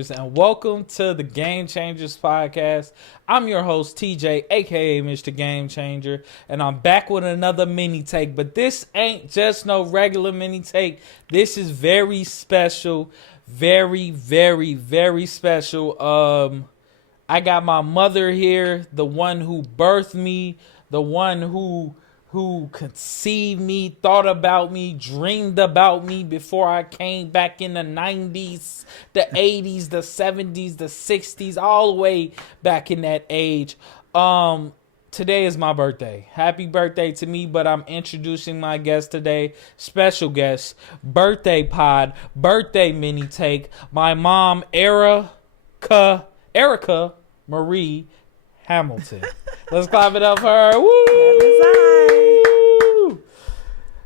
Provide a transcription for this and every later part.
Changers, and welcome to the Game Changers podcast. I'm your host, TJ, aka Mr. Game Changer, and I'm back with another mini take. But this ain't just no regular mini take. This is very special, very, very, very special. I got my mother here, the one who birthed me, the one who conceived me, thought about me, dreamed about me before I came back in the 90s, the 80s, the 70s, the 60s, all the way back in that age. Today is my birthday. Happy birthday to me, but I'm introducing my guest today, special guest, birthday pod, birthday mini take, my mom, Ericka Marie Hamilton. Let's clap it up for her. Woo!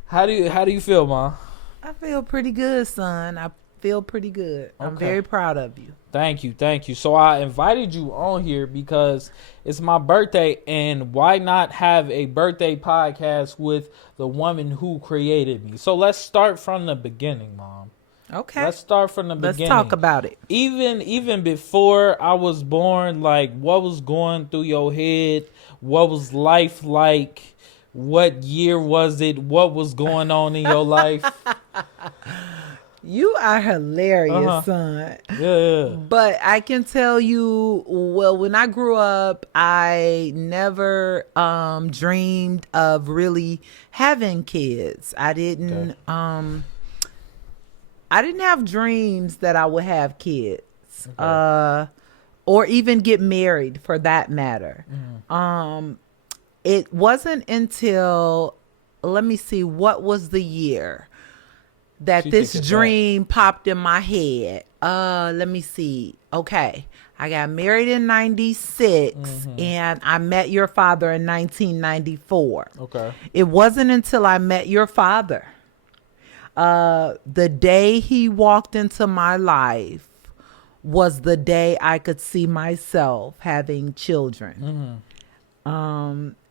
How do you feel, Ma? I feel pretty good, son. I feel pretty good. Okay. I'm very proud of you. Thank you. So I invited you on here because it's my birthday, and why not have a birthday podcast with the woman who created me? So let's start from the beginning, Mom. Okay. Let's start from the beginning. Let's talk about it. Even before I was born, like, what was going through your head? What was life like? What year was it? What was going on in your life? You are hilarious, son. Yeah. But I can tell you, well, when I grew up, I never dreamed of really having kids. I didn't have dreams that I would have kids. Okay. Or even get married, for that matter. Mm-hmm. It wasn't until, let me see, what was the year that this dream popped in my head? Let me see. Okay. I got married in 96, and I met your father in 1994. Okay. It wasn't until I met your father, the day he walked into my life was the day I could see myself having children.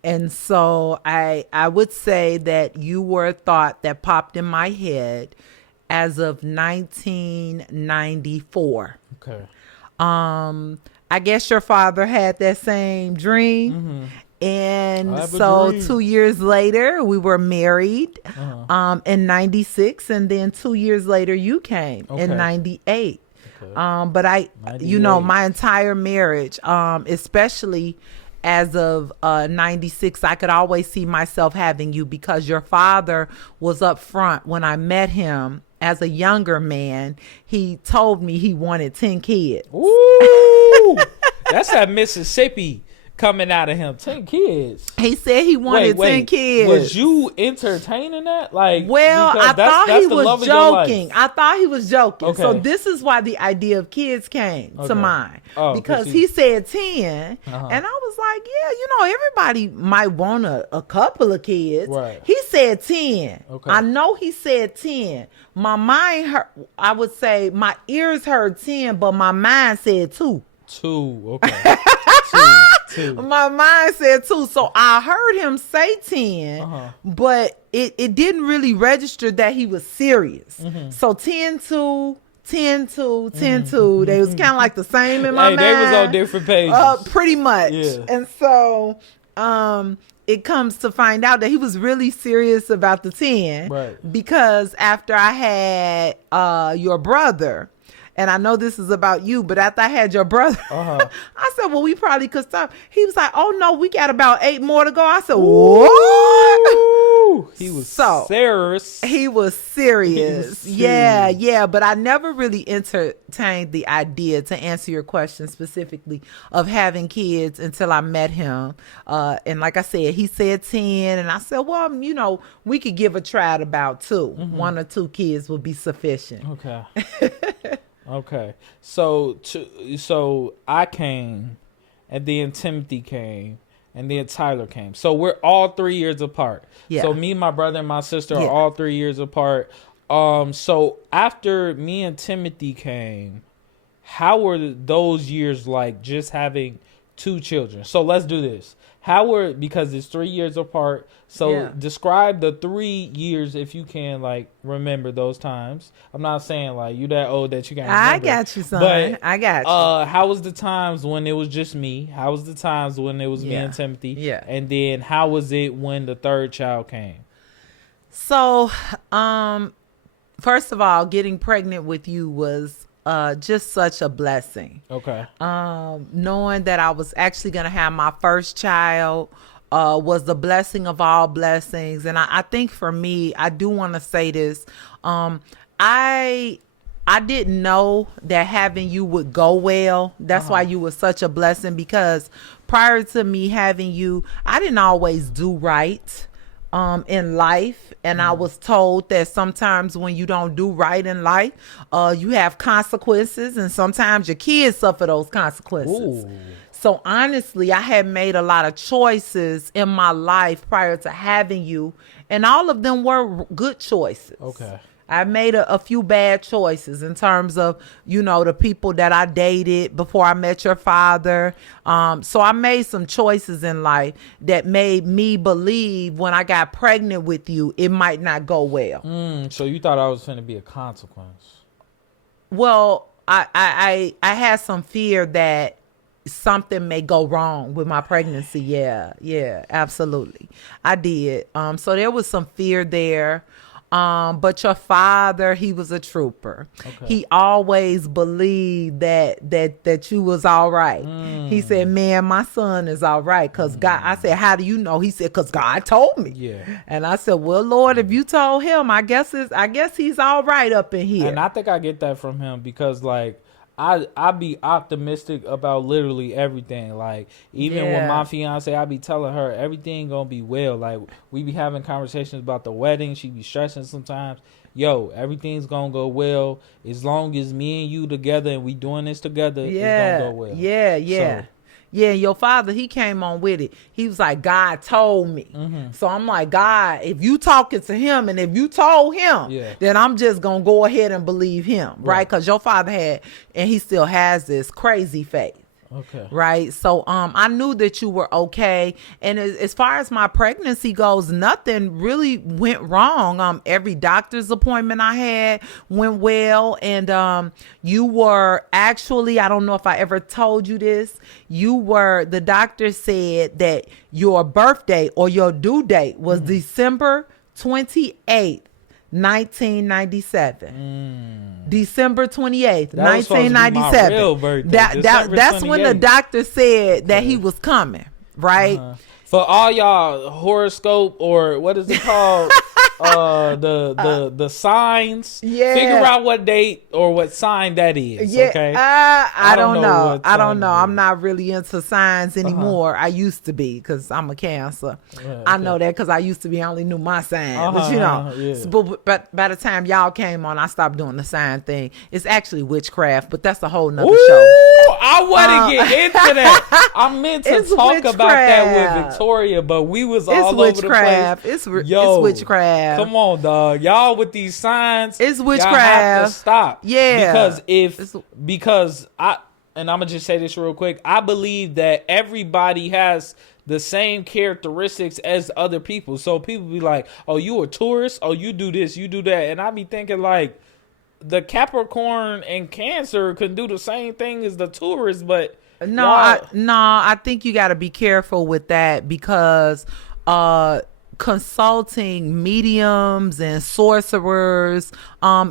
And so I would say that you were a thought that popped in my head as of 1994. Okay. I guess your father had that same dream. And so 2 years later, we were married in 96. And then 2 years later, you came in 98. Okay. But 98. My entire marriage, especially as of 96, I could always see myself having you because your father was up front when I met him as a younger man. He told me he wanted 10 kids. Ooh, that's that Mississippi coming out of him. 10 kids. He said he wanted 10 kids. Was you entertaining that? Like, well, I thought he was joking. I thought he was joking. Okay. So this is why the idea of kids came to mind. Because he said 10, and I was like, yeah, everybody might want a couple of kids. Right. He said 10. Okay. I know he said 10. My mind heard, I would say my ears heard 10, but my mind said 2. 2, okay. Two. My mind said 2. So I heard him say 10, but it didn't really register that he was serious. So 10, 2, 10, 2, 10, 2. They was kind of like the same in my mind. They was on different pages. Pretty much. Yeah. And so it comes to find out that he was really serious about the 10. Right. Because after I had your brother, and I know this is about you, but after I had your brother, I said, well, we probably could stop. He was like, oh, no, we got about 8 more to go. I said, what? He was serious. He was serious. Yeah. But I never really entertained the idea, to answer your question specifically, of having kids until I met him. And like I said, he said 10. And I said, well, we could give a try at about 2. 1 or 2 kids would be sufficient. Okay. Okay, so I came, and then Timothy came, and then Tyler came. So we're all 3 years apart. Yeah. So me, my brother, and my sister are all 3 years apart. So after me and Timothy came, how were those years like, just having 2 children. So let's do this. Because it's 3 years apart. So describe the 3 years if you can, like, remember those times. I'm not saying like you that old that you can't remember. I got you, son. But, I got you. How was the times when it was just me? How was the times when it was me and Timothy? Yeah. And then how was it when the 3rd child came? So, first of all, getting pregnant with you was just such a blessing. Okay. Knowing that I was actually going to have my first child was the blessing of all blessings. And I think for me, I do want to say this. I didn't know that having you would go well. That's why you were such a blessing, because prior to me having you, I didn't always do right in life. And I was told that sometimes when you don't do right in life, you have consequences, and sometimes your kids suffer those consequences. Ooh. So honestly, I had made a lot of choices in my life prior to having you, and all of them were good choices. Okay. I made a few bad choices in terms of, the people that I dated before I met your father. So I made some choices in life that made me believe when I got pregnant with you, it might not go well. So you thought I was going to be a consequence? Well, I had some fear that something may go wrong with my pregnancy. Yeah, absolutely. I did. So there was some fear there. But your father, he was a trooper. Okay. He always believed that you was all right. He said, man, my son is all right. Because God, I said, how do you know? He said, because God told me. Yeah. And I said, well, Lord, if you told him, I guess he's all right up in here. And I think I get that from him because, like, I be optimistic about literally everything. Like, even with my fiance, I be telling her everything gonna be well. Like, we be having conversations about the wedding. She be stressing sometimes. Yo, everything's gonna go well as long as me and you together and we doing this together. It's gonna go well. Yeah. So, yeah, your father, he came on with it. He was like, God told me. So I'm like, God, if you talking to him and if you told him, then I'm just going to go ahead and believe him, right? Because your father had, and he still has, this crazy faith. Okay. Right. So I knew that you were okay. And as far as my pregnancy goes, nothing really went wrong. Every doctor's appointment I had went well. And you were actually, I don't know if I ever told you this, the doctor said that your birthday or your due date was December 28th. 1997. December 28th, 1997. Real birthday. That's when the doctor said that he was coming, right? For all y'all horoscope, or what is it called? The signs. Yeah. Figure out what date or what sign that is. Yeah. Okay. I don't know. I'm not really into signs anymore. I used to be because I'm a Cancer. Okay. I know that because I used to be. I only knew my sign, but by the time y'all came on, I stopped doing the sign thing. It's actually witchcraft, but that's a whole nother show. I want to get into that. I meant to talk about that with Victoria, but we was all over the place. It's witchcraft. Come on, dog. Y'all with these signs. It's witchcraft. Y'all have to stop. Yeah. Because I'm gonna just say this real quick. I believe that everybody has the same characteristics as other people. So people be like, oh, you a tourist? Oh, you do this, you do that. And I be thinking like, the Capricorn and Cancer can do the same thing as the tourist, but I think you got to be careful with that because consulting mediums and sorcerers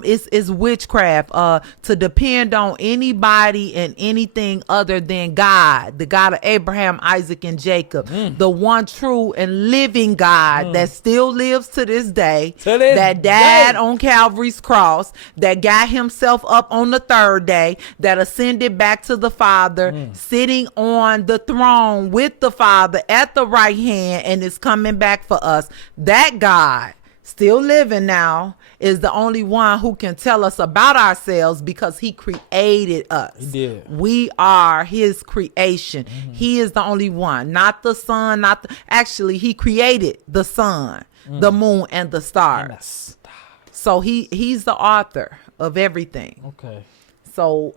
is witchcraft. To depend on anybody and anything other than God, the God of Abraham, Isaac, and Jacob, the one true and living God that still lives to this day, that died on Calvary's cross, that got himself up on the 3rd day, that ascended back to the Father, sitting on the throne with the Father at the right hand, and is coming back for us. That God, still living now, is the only one who can tell us about ourselves because he created us. Yeah. We are his creation. He is the only one, not the sun, actually he created the sun, the moon, and the stars. So he's the author of everything. Okay. So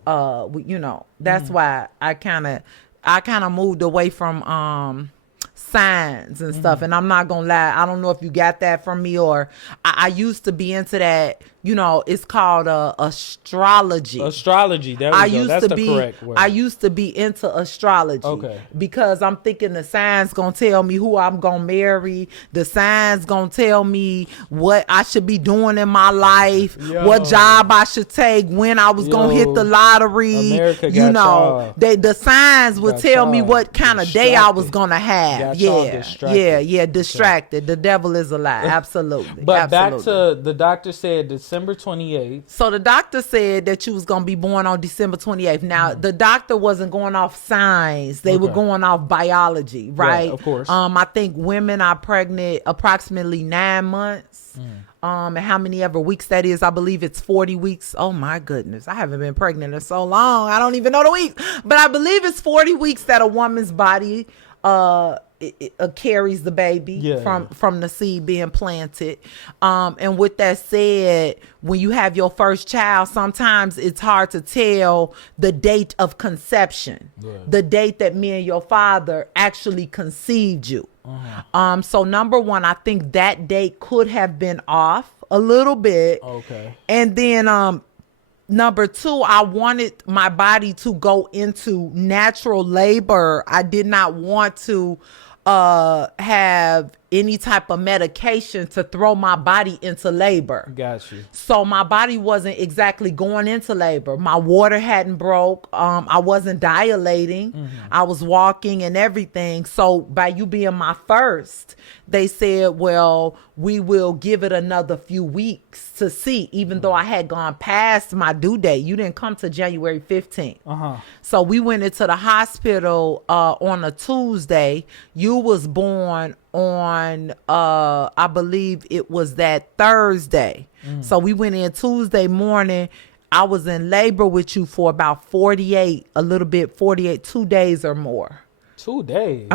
that's why I kind of I kind of moved away from signs and stuff. And I'm not gonna lie, I don't know if you got that from me, or I used to be into that. It's called astrology. Astrology. There we go. That's the correct word. I used to be into astrology. Okay. Because I'm thinking the signs gonna tell me who I'm gonna marry. The signs gonna tell me what I should be doing in my life, what job I should take, when I was gonna hit the lottery. America got y'all. The signs would tell me what kind of day I was gonna have. Distracted. The devil is a lie. Absolutely. But back to the doctor said December 28th. So the doctor said that you was going to be born on December 28th. Now, the doctor wasn't going off signs. They were going off biology, right? Yeah, of course. I think women are pregnant approximately 9 months. And how many ever weeks that is, I believe it's 40 weeks. Oh my goodness. I haven't been pregnant in so long. I don't even know the weeks. But I believe it's 40 weeks that a woman's body it carries the baby from the seed being planted. And with that said, when you have your first child, sometimes it's hard to tell the date of conception, the date that me and your father actually conceived you. So number one, I think that date could have been off a little bit. Okay. And then number two, I wanted my body to go into natural labor. I did not want to have any type of medication to throw my body into labor. Got you. So my body wasn't exactly going into labor. My water hadn't broke. I wasn't dilating. I was walking and everything. So by you being my first, they said, well, we will give it another few weeks to see, even though I had gone past my due date. You didn't come to January 15th. So we went into the hospital on a Tuesday. You was born on I believe it was that Thursday. So we went in Tuesday morning. I was in labor with you for about 48, 2 days or more. 2 days?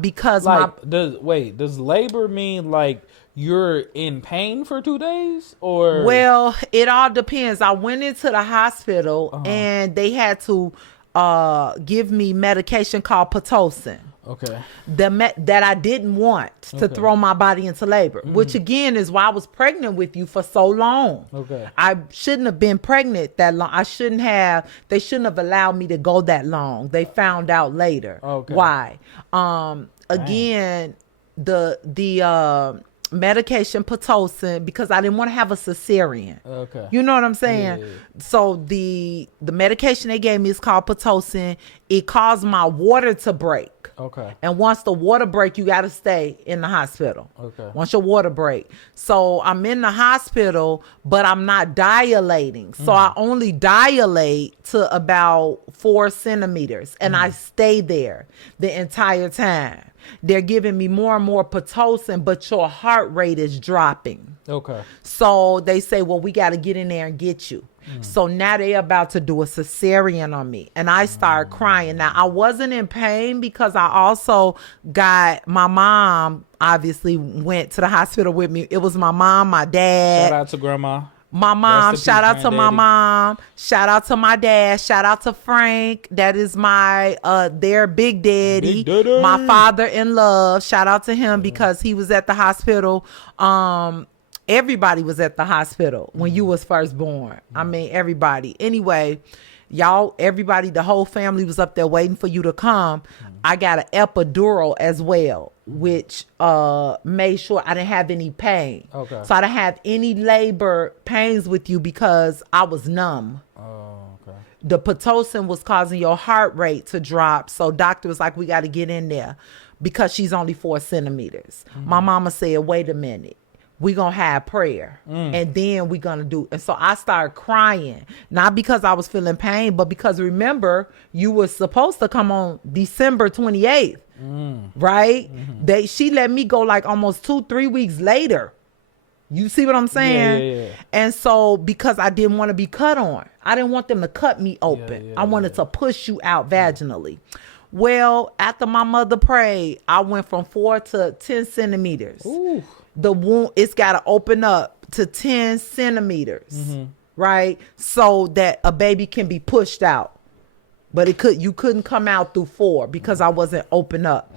Because does labor mean like you're in pain for 2 days, or? Well, it all depends. I went into the hospital and they had to give me medication called Pitocin. Okay. That I didn't want to throw my body into labor, which again is why I was pregnant with you for so long. Okay. I shouldn't have been pregnant that long. They shouldn't have allowed me to go that long. They found out later. Okay. Why? Again, the medication Pitocin, because I didn't want to have a cesarean. Okay. You know what I'm saying? Yeah. So the medication they gave me is called Pitocin. It caused my water to break. Okay. And once the water break, you got to stay in the hospital. Okay. Once your water break. So I'm in the hospital, but I'm not dilating. So I only dilate to about 4 centimeters. And I stay there the entire time. They're giving me more and more Pitocin, but your heart rate is dropping. Okay. So they say, well, we got to get in there and get you. So now they about to do a cesarean on me. And I started crying. Now, I wasn't in pain because I also got my mom, obviously went to the hospital with me. It was my mom, my dad. Shout out to grandma. My mom, shout out to my mom, shout out to my dad, shout out to Frank. That is my their big daddy, my father in love. Shout out to him because he was at the hospital. Everybody was at the hospital when you was first born. I mean, everybody. Anyway, y'all, everybody, the whole family was up there waiting for you to come. I got an epidural as well, which made sure I didn't have any pain. Okay. So I didn't have any labor pains with you because I was numb. Oh, okay. The Pitocin was causing your heart rate to drop. So doctor was like, we got to get in there because she's only 4 centimeters. My mama said, wait a minute. We gonna have prayer and then we gonna do. And so I started crying, not because I was feeling pain, but because remember, you were supposed to come on December 28th, right? She let me go like almost 2-3 weeks later. You see what I'm saying? Yeah. And so because I didn't want to be cut on, I didn't want them to cut me open. I wanted to push you out vaginally. Well, after my mother prayed, I went from 4 to 10 centimeters. Ooh. The wound, it's got to open up to 10 centimeters, right? So that a baby can be pushed out. but you couldn't come out through 4 because I wasn't open up.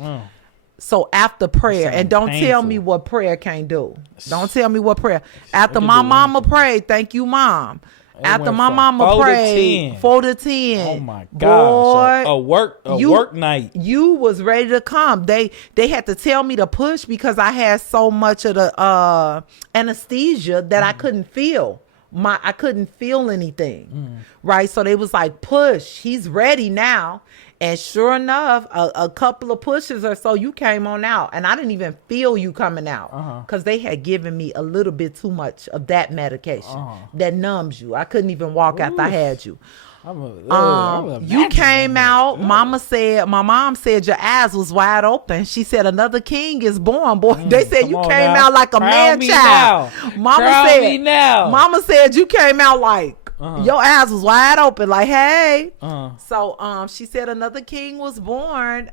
So after prayer, and don't tell me what prayer can't do. Don't tell me what prayer. After my mama prayed, thank you, Mom. After my mama prayed, 4 to 10. Oh my gosh! Boy, a work night. You was ready to come. They had to tell me to push because I had so much of the anesthesia that I couldn't feel. I couldn't feel anything, right? So they was like, push. He's ready now. And sure enough, a couple of pushes or so, you came on out. And I didn't even feel you coming out because they had given me a little bit too much of that medication that numbs you. I couldn't even walk after I had you. You came out. My mom said your eyes was wide open. She said another king is born. Boy, they said you came out like a man child. Mama said you came out like your eyes was wide open, like, hey. So she said another king was born.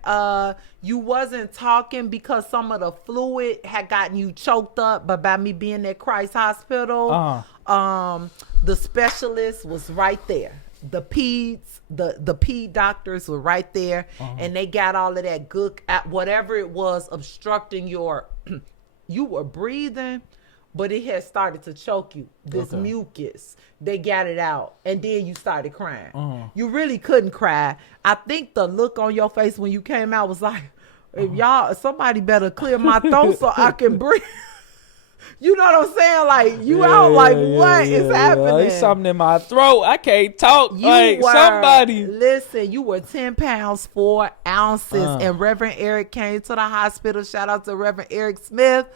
You wasn't talking because some of the fluid had gotten you choked up, but by me being at Christ Hospital, the specialist was right there. The ped doctors were right there, and they got all of that good, whatever it was obstructing your, you were breathing, but it had started to choke you. This mucus, they got it out, and then you started crying. You really couldn't cry. I think the look on your face when you came out was like, if somebody better clear my throat so I can breathe. You know what I'm saying? Like, you out like, what is happening? There's something in my throat. I can't talk. Somebody. Listen, you were 10 pounds, 4 ounces. And Reverend Eric came to the hospital. Shout out to Reverend Eric Smith.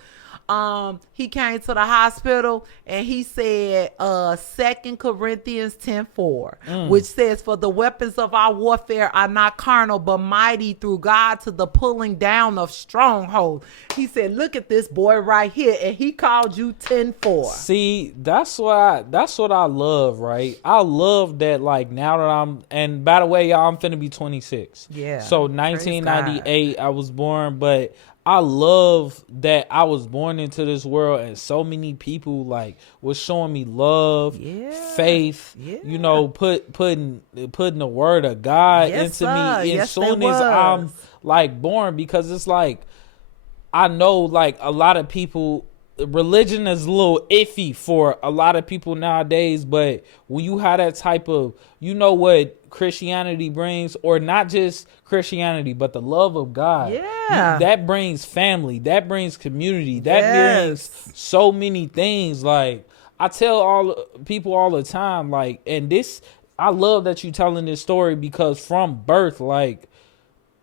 He came to the hospital and he said 2 Corinthians 10:4, which says, for the weapons of our warfare are not carnal but mighty through God to the pulling down of strongholds. He said, look at this boy right here, and he called you 10:4. See, that's what I love, right? I love that, like, now that and by the way, y'all, I'm finna be 26. Yeah. So 1998 I was born, but I love that I was born into this world and so many people like was showing me love, faith, you know, putting the word of God into me as soon as I'm like born, because it's like, I know like a lot of people, religion is a little iffy for a lot of people nowadays, but when you have that type of, you know what Christianity brings, or not just Christianity, but the love of God, that brings family, that brings community, that brings so many things. Like, I tell people all the time, like, and this, I love that you telling this story, because from birth, like,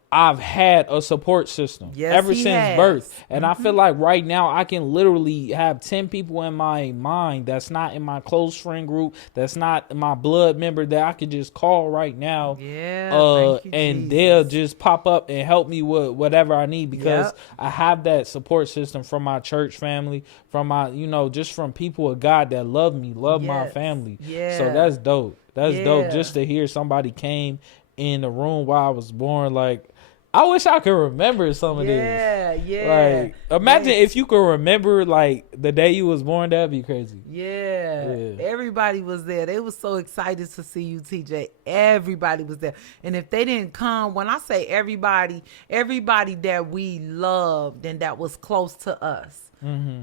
I've had a support system ever since birth. And I feel like right now I can literally have 10 people in my mind that's not in my close friend group, that's not my blood member, that I could just call right now. And they'll just pop up and help me with whatever I need, because I have that support system from my church family, from my, you know, just from people of God that love me, love my family. So that's dope. That's dope, just to hear somebody came in the room while I was born. Like, I wish I could remember some of this. Like, imagine if you could remember like the day you was born. That'd be crazy. Everybody was there. They was so excited to see you, TJ. Everybody was there. And if they didn't come, when I say everybody that we loved and that was close to us,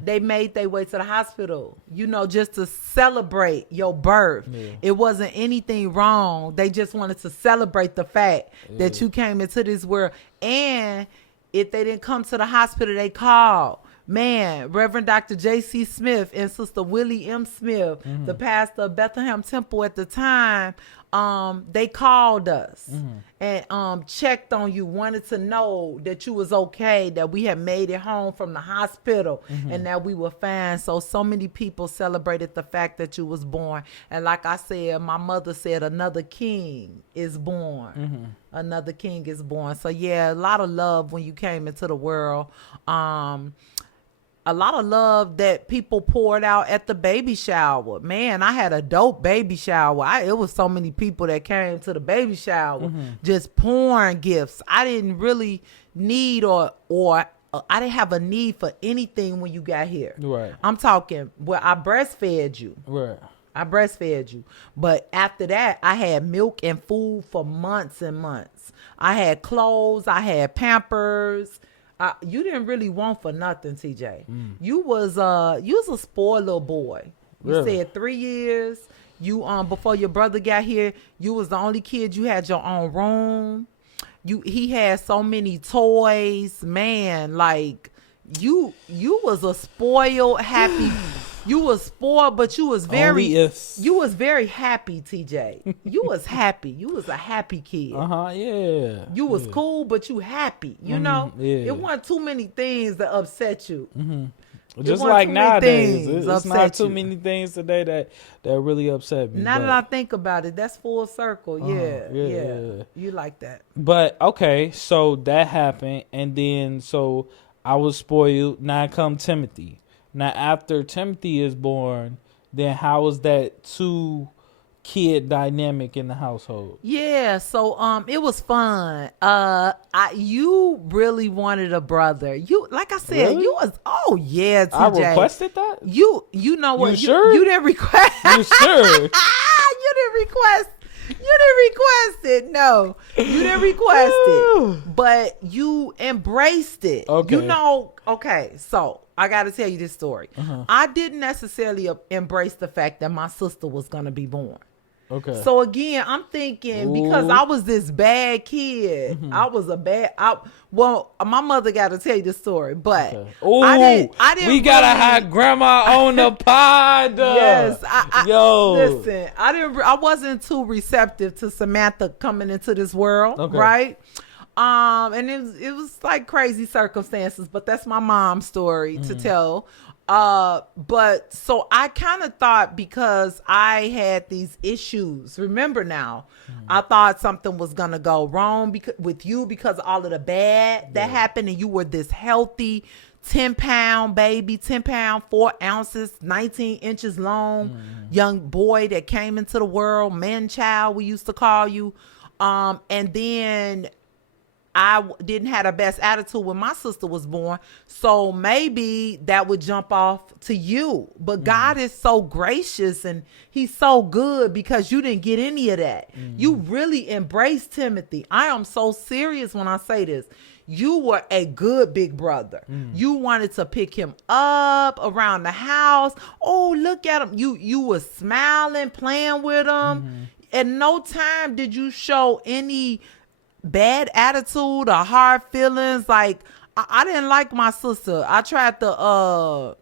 they made their way to the hospital, you know, just to celebrate your birth. It wasn't anything wrong. They just wanted to celebrate the fact that you came into this world. And if they didn't come to the hospital, they called. Man, Reverend Dr. J.C. Smith and Sister Willie M. Smith, the pastor of Bethlehem Temple at the time, they called us and checked on you, wanted to know that you was okay, that we had made it home from the hospital, and that we were fine. So many people celebrated the fact that you was born. And like I said, my mother said another king is born. Another king is born. So yeah, a lot of love when you came into the world. A lot of love that people poured out at the baby shower. Man, I had a dope baby shower. It was so many people that came to the baby shower, just pouring gifts. I didn't really need or I didn't have a need for anything when you got here. I'm talking, well, I breastfed you. I breastfed you. But after that, I had milk and food for months and months. I had clothes. I had Pampers. You didn't really want for nothing, TJ. You was a spoiled little boy. You Really? said 3 years. You before your brother got here, you was the only kid. You had your own room. He had so many toys, man. Like you was a spoiled, happy. You was spoiled, but you was very happy, TJ. You was happy. You was a happy kid. Yeah. You was cool, but you happy. You know, it wasn't too many things that upset you. Just like nowadays, it's not too many things today that really upset me. Now that I think about it, that's full circle. Yeah. You like that. But okay, so that happened, and then so I was spoiled. Now come Timothy. Now after Timothy is born, then how is that 2-kid dynamic in the household? Yeah, so it was fun. You really wanted a brother. You, like I said, Really? you was TJ. I requested that. You know what? You sure? You didn't request. You sure? You didn't request. You didn't request it. No, you didn't request it, but you embraced it. Okay. You know. Okay, so I got to tell you this story. I didn't necessarily embrace the fact that my sister was gonna be born. Okay. So again, I'm thinking because I was this bad kid. I was a bad. Well, my mother got to tell you the story, but I didn't. We gotta have grandma on the pod. Yes, yo. Listen, I wasn't too receptive to Samantha coming into this world, right? And it was like crazy circumstances, but that's my mom's story to tell. But so I kind of thought because I had these issues, remember now, I thought something was going to go wrong with you because of all of the bad that happened. And you were this healthy 10-pound baby, 10 pound, 4 ounces, 19 inches long, young boy that came into the world, man child, we used to call you. And then I didn't have the best attitude when my sister was born. So maybe that would jump off to you. But God is so gracious and he's so good because you didn't get any of that. You really embraced Timothy. I am so serious when I say this. You were a good big brother. You wanted to pick him up around the house. Oh, look at him. You were smiling, playing with him. At no time did you show any bad attitude or hard feelings. Like I didn't like my sister. I tried to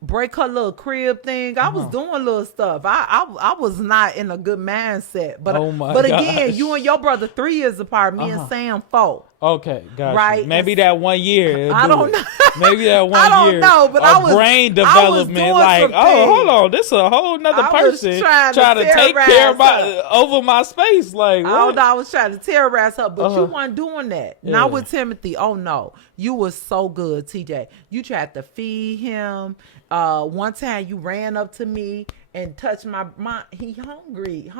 break her little crib thing. I was doing little stuff. I was not in a good mindset. But again, you and your brother 3 years apart. Me and Sam 4. Okay, gotcha. Right? Maybe that 1 year. I don't know. Maybe that 1 year. I don't know, but I was brain development. Like, hold on, this is a whole nother person trying to take care of over my space. Like, what? I don't know. I was trying to terrorize her, but you weren't doing that. Yeah. Not with Timothy. Oh no, you was so good, TJ. You tried to feed him. One time you ran up to me and touched my he hungry,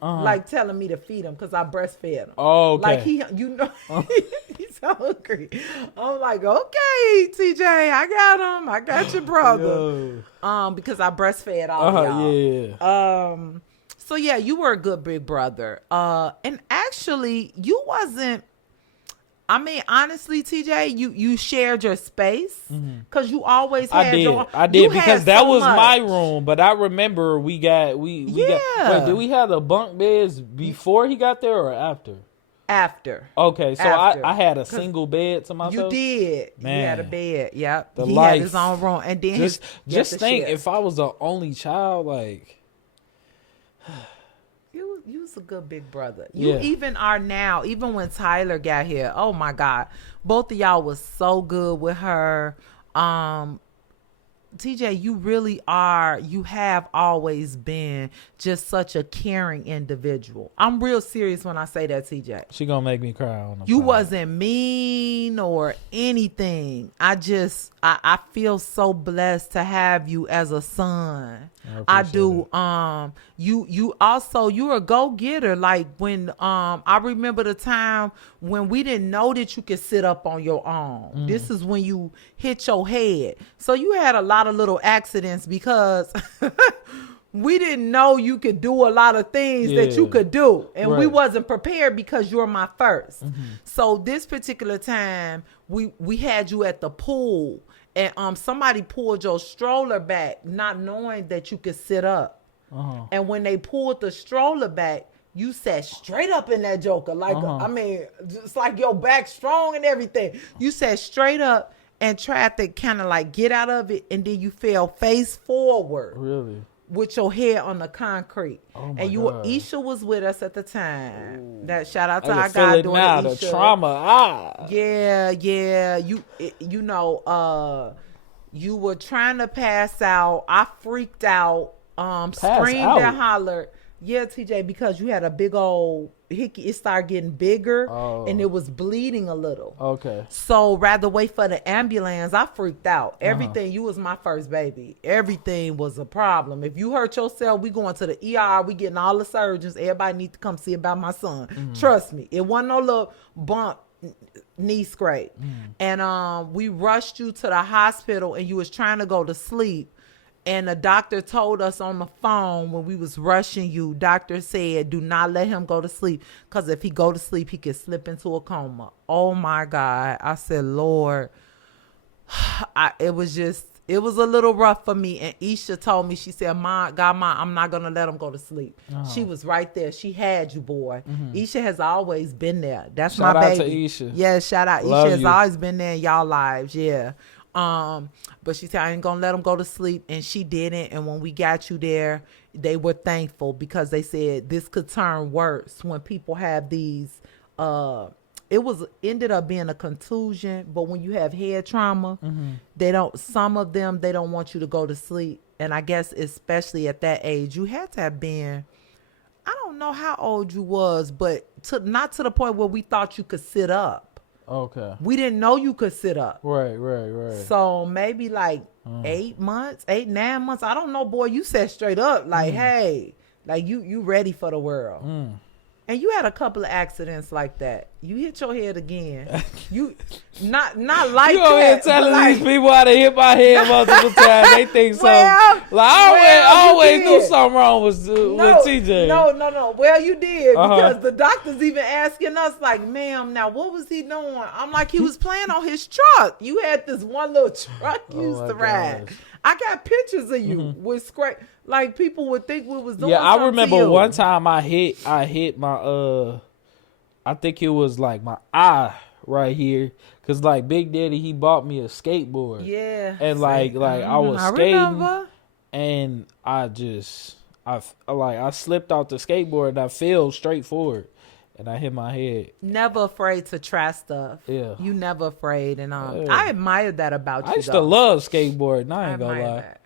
like telling me to feed him because I breastfed him. Oh, okay. Like he's hungry. I'm like, okay, TJ, I got him. I got your brother. Because I breastfed all y'all. Yeah. So yeah, you were a good big brother. And actually, you wasn't. I mean, honestly, TJ, you shared your space because you always had I did because that was my room. But I remember we got. Wait, did we have the bunk beds before he got there or after? After. Okay, so I had a single bed to myself. You did. Man. You had a bed. Yep. He had his own room, and then just think if I was the only child, like. You was a good big brother. You even are now, even when Tyler got here. Oh my God. Both of y'all was so good with her. TJ, you really are, you have always been just such a caring individual. I'm real serious when I say that, TJ. She gonna make me cry on the You pod. wasn't mean or anything. I feel so blessed to have you as a son. I do. You also, you're a go-getter. Like when I remember the time when we didn't know that you could sit up on your own. This is when you hit your head. So you had a lot of little accidents because we didn't know you could do a lot of things that you could do. And we wasn't prepared because you're my first. So this particular time, we had you at the pool, and somebody pulled your stroller back, not knowing that you could sit up. And when they pulled the stroller back, you sat straight up in that joker. Like, I mean, it's like your back strong and everything. You sat straight up and tried to kind of like get out of it, and then you fell face forward. Really? With your head on the concrete. Oh my and God. Isha was with us at the time. Ooh. That shout out to I our feel it goddaughter now, Isha. the trauma. Yeah. You know, you were trying to pass out. I freaked out. Screamed and hollered. Yeah, TJ, because you had a big old hickey. It started getting bigger, and it was bleeding a little. Okay. So rather wait for the ambulance, I freaked out. Everything, you was my first baby. Everything was a problem. If you hurt yourself, we going to the ER. We getting all the surgeons. Everybody need to come see about my son. Trust me. It wasn't no little bump, knee scrape. And we rushed you to the hospital, and you was trying to go to sleep. And the doctor told us on the phone when we was rushing you, doctor said, do not let him go to sleep, because if he go to sleep, he could slip into a coma. Oh, my God. I said, Lord, it was a little rough for me. And Isha told me, she said, Mom, I'm not going to let him go to sleep. She was right there. She had you, boy. Isha has always been there. That's my baby. Shout out to Isha. Yeah, shout out. Love Isha has you. always been there in y'all lives. Yeah. But she said, I ain't gonna let him go to sleep, and she didn't. And when we got you there, they were thankful, because they said this could turn worse when people have these ended up being a contusion, but when you have head trauma, some of them they don't want you to go to sleep. And I guess especially at that age, you had to have been, I don't know how old you was, but not to the point where we thought you could sit up. Okay. We didn't know you could sit up. Right. So maybe like 9 months. I don't know, boy. You sat straight up like, hey, like you ready for the world. And you had a couple of accidents like that. You hit your head again. You not like you over here telling these people how to hit my head multiple times. They think something. Like I always knew something wrong with TJ. No. Well, you did, because the doctor's even asking us, like, ma'am, now what was he doing? I'm like, he was playing on his truck. You had this one little truck you used to ride. I got pictures of you with scrape. Like, people would think we was doing something. I remember one time I hit my I think it was like my eye right here, cause like Big Daddy, he bought me a skateboard. Yeah. And like I was skating, and I slipped off the skateboard and I fell straight forward, and I hit my head. Never afraid to try stuff. Yeah. You never afraid, and I admire that about you. I used to love skateboarding. I ain't gonna lie. That.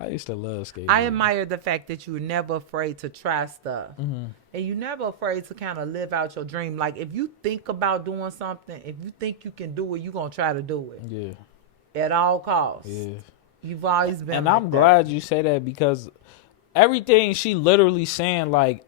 I used to love skateboarding. I admire the fact that you were never afraid to try stuff. And you never afraid to kind of live out your dream. Like, if you think about doing something, if you think you can do it, you're going to try to do it. Yeah. At all costs. Yeah. You've always been And like I'm glad you say that, because everything she literally saying, like,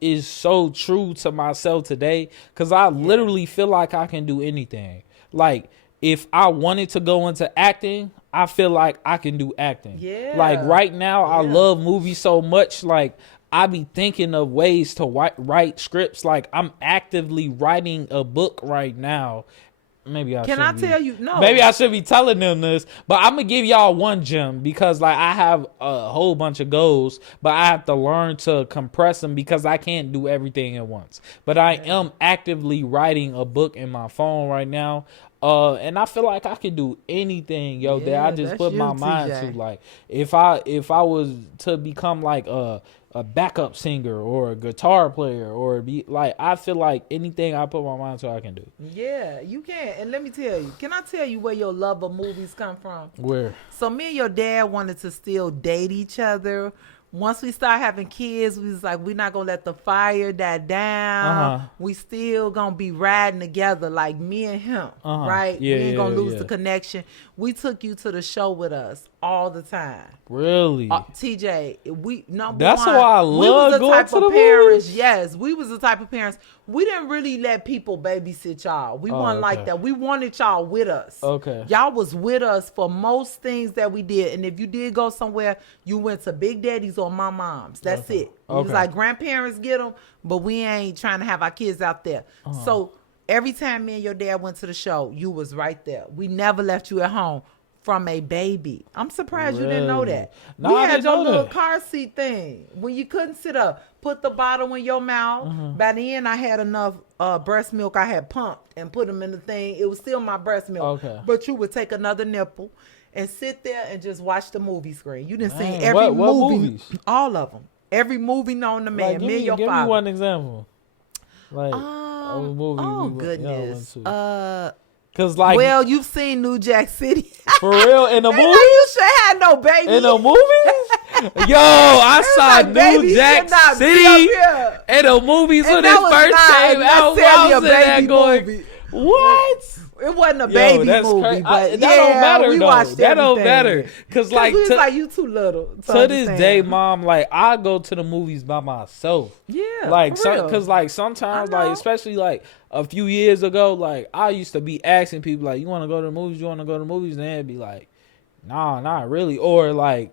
is so true to myself today, because I literally feel like I can do anything. Like, if I wanted to go into acting, I feel like I can do acting. Yeah. Like right now, I love movies so much. Like, I be thinking of ways to write scripts. Like, I'm actively writing a book right now. Maybe I Maybe I should be telling them this, but I'm gonna give y'all one gem, because like I have a whole bunch of goals, but I have to learn to compress them, because I can't do everything at once. But I am actively writing a book in my phone right now. And I feel like I can do anything, that I just put my mind to. Like, if I was to become like a backup singer or a guitar player, or be like, I feel like anything I put my mind to, I can do. Yeah, you can. And let me tell you, can I tell you where your love of movies come from? Where? So me and your dad wanted to still date each other. Once we start having kids, we was like, we're not going to let the fire die down. We still going to be riding together, like me and him, right? Yeah, we ain't going to lose the connection. We took you to the show with us. all the time. Really? TJ, we number That's one, why I we love was the going type to of the parents. movies. Yes, we was the type of parents. We didn't really let people babysit y'all. We weren't like okay. that. We wanted y'all with us. Okay. Y'all was with us for most things that we did. And if you did go somewhere, you went to Big Daddy's or my mom's. That's Okay. it. It was Okay. like grandparents get them, but we ain't trying to have our kids out there. So every time me and your dad went to the show, you was right there. We never left you at home from a baby. I'm surprised you didn't know Really? that. No, We I had didn't your know little that. car seat thing when you couldn't sit up. Put the bottle in your mouth. By the end, I had enough breast milk. I had pumped and put them in the thing. It was still my breast milk. Okay. But you would take another nipple and sit there and just watch the movie screen. You didn't see Man, every what movie, movies? all of them. Every movie known to man. Like, Me and your give me father. one example. Like a movie. Oh y'all went goodness. to. Cause like Well, you've seen New Jack City. for real in the They know movie. you should have no baby. In the movies? Yo, I saw like, baby, New you Jack should not be City up here. in the movies And when that it was first not came out. necessarily I a was in there baby going, movie. what? It wasn't a Yo, baby that's movie, crazy. but That yeah, don't matter we though. watched That don't everything. matter. Cause like we was to, like you too little to this understand. day, mom, like I go to the movies by myself. Yeah, Like for real. cause like sometimes I know. like especially like a few years ago, like I used to be asking people like, you want to go to the movies? You want to go to the movies? And they'd be like, nah, not really. Or like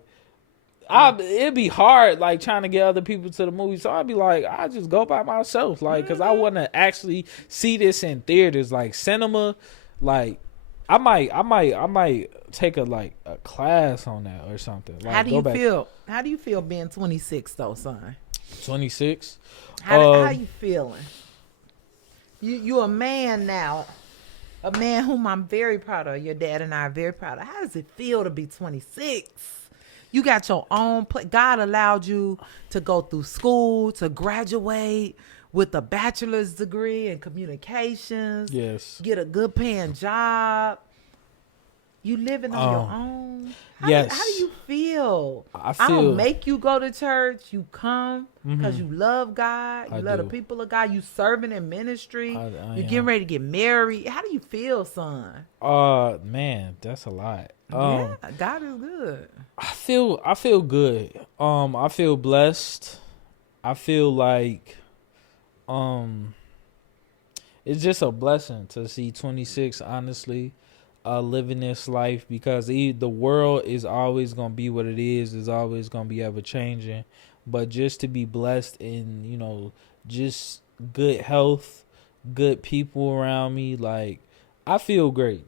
it'd be hard like trying to get other people to the movies. So I'd be like, I just go by myself, like because I want to actually see this in theaters, like cinema. Like I might take a class on that or something. Like, How do you feel? How do you feel being 26 though, son? 26. How you feeling? You a man now, a man whom I'm very proud of. Your dad and I are very proud of. How does it feel to be 26? You got your own place. God allowed you to go through school, to graduate with a bachelor's degree in communications. Yes. Get a good paying job. You living on your own. How yes. How do you feel? I don't feel- make you go to church. You come because you love God. You I love the do. people of God. You serving in ministry. I You're am. getting ready to get married. How do you feel, son? Man, that's a lot. Yeah, God is good. I feel good. I feel blessed. I feel like it's just a blessing to see 26 honestly living this life, because the world is always going to be what it is always going to be ever changing, but just to be blessed in, you know, just good health, good people around me, like I feel great.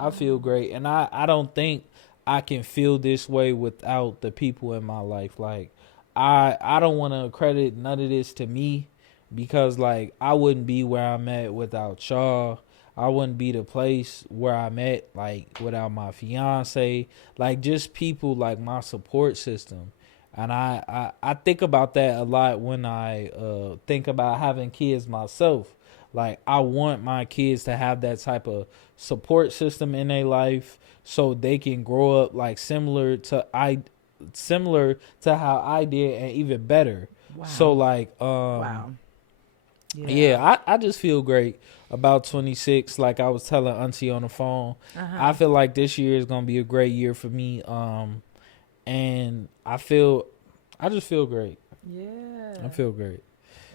I feel great, and I don't think I can feel this way without the people in my life. Like I don't want to credit none of this to me, because like I wouldn't be where I'm at without y'all. I wouldn't be the place where I'm at like without my fiance, like just people like my support system. And I think about that a lot when I think about having kids myself. Like I want my kids to have that type of support system in their life, so they can grow up like similar to how I did, and even better. Wow. So like Wow. yeah, I just feel great about 26. Like I was telling Auntie on the phone, I feel like this year is gonna be a great year for me. And I just feel great. Yeah. I feel great.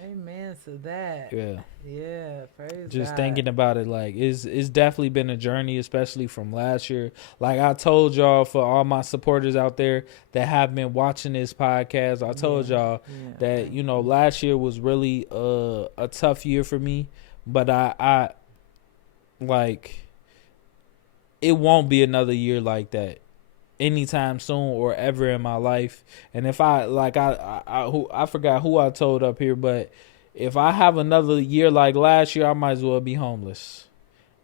Amen to that. Yeah. Yeah. Praise Just God. thinking about it, like it's definitely been a journey, especially from last year. Like I told y'all, for all my supporters out there that have been watching this podcast, I told y'all that, you know, last year was really a tough year for me, but I like it won't be another year like that anytime soon or ever in my life. And if I forgot who I told up here, but if I have another year like last year, I might as well be homeless,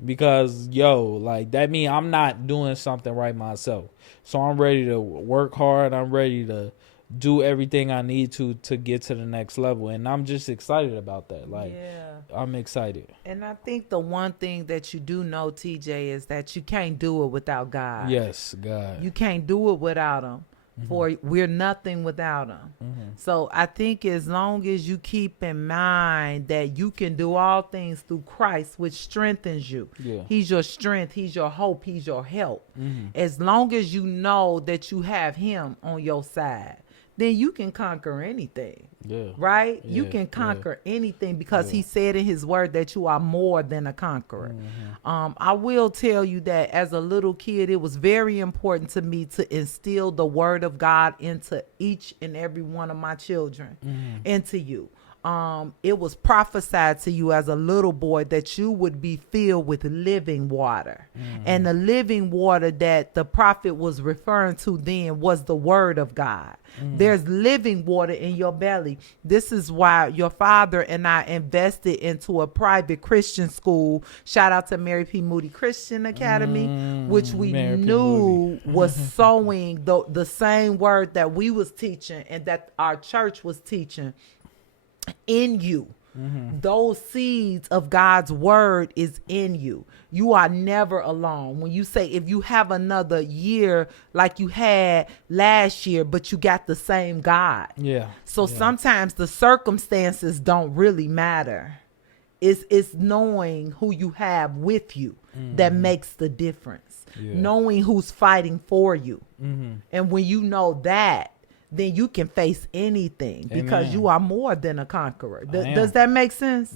because like that means I'm not doing something right myself. So I'm ready to work hard. I'm ready to do everything I need to get to the next level, and I'm just excited about that. Like I'm excited. And I think the one thing that you do know, TJ, is that you can't do it without God. Yes, God. You can't do it without him. for we're nothing without him. So I think as long as you keep in mind that you can do all things through Christ, which strengthens you. Yeah. He's your strength. He's your hope. He's your help. As long as you know that you have him on your side, then you can conquer anything. Yeah. Right? You Yeah, can conquer anything because Yeah. he said in his word that you are more than a conqueror. I will tell you that as a little kid, it was very important to me to instill the word of God into each and every one of my children, into you. It was prophesied to you as a little boy that you would be filled with living water. And the living water that the prophet was referring to then was the word of God. There's living water in your belly. This is why your father and I invested into a private Christian school. Shout out to Mary P. Moody Christian Academy, which we Mary P. knew was sowing the same word that we was teaching and that our church was teaching in you. Those seeds of God's word is in you. You are never alone. When you say if you have another year like you had last year, but you got the same God. Yeah. So sometimes the circumstances don't really matter. It's knowing who you have with you that makes the difference. Knowing who's fighting for you. And when you know that, then you can face anything because you are more than a conqueror. Does that make sense?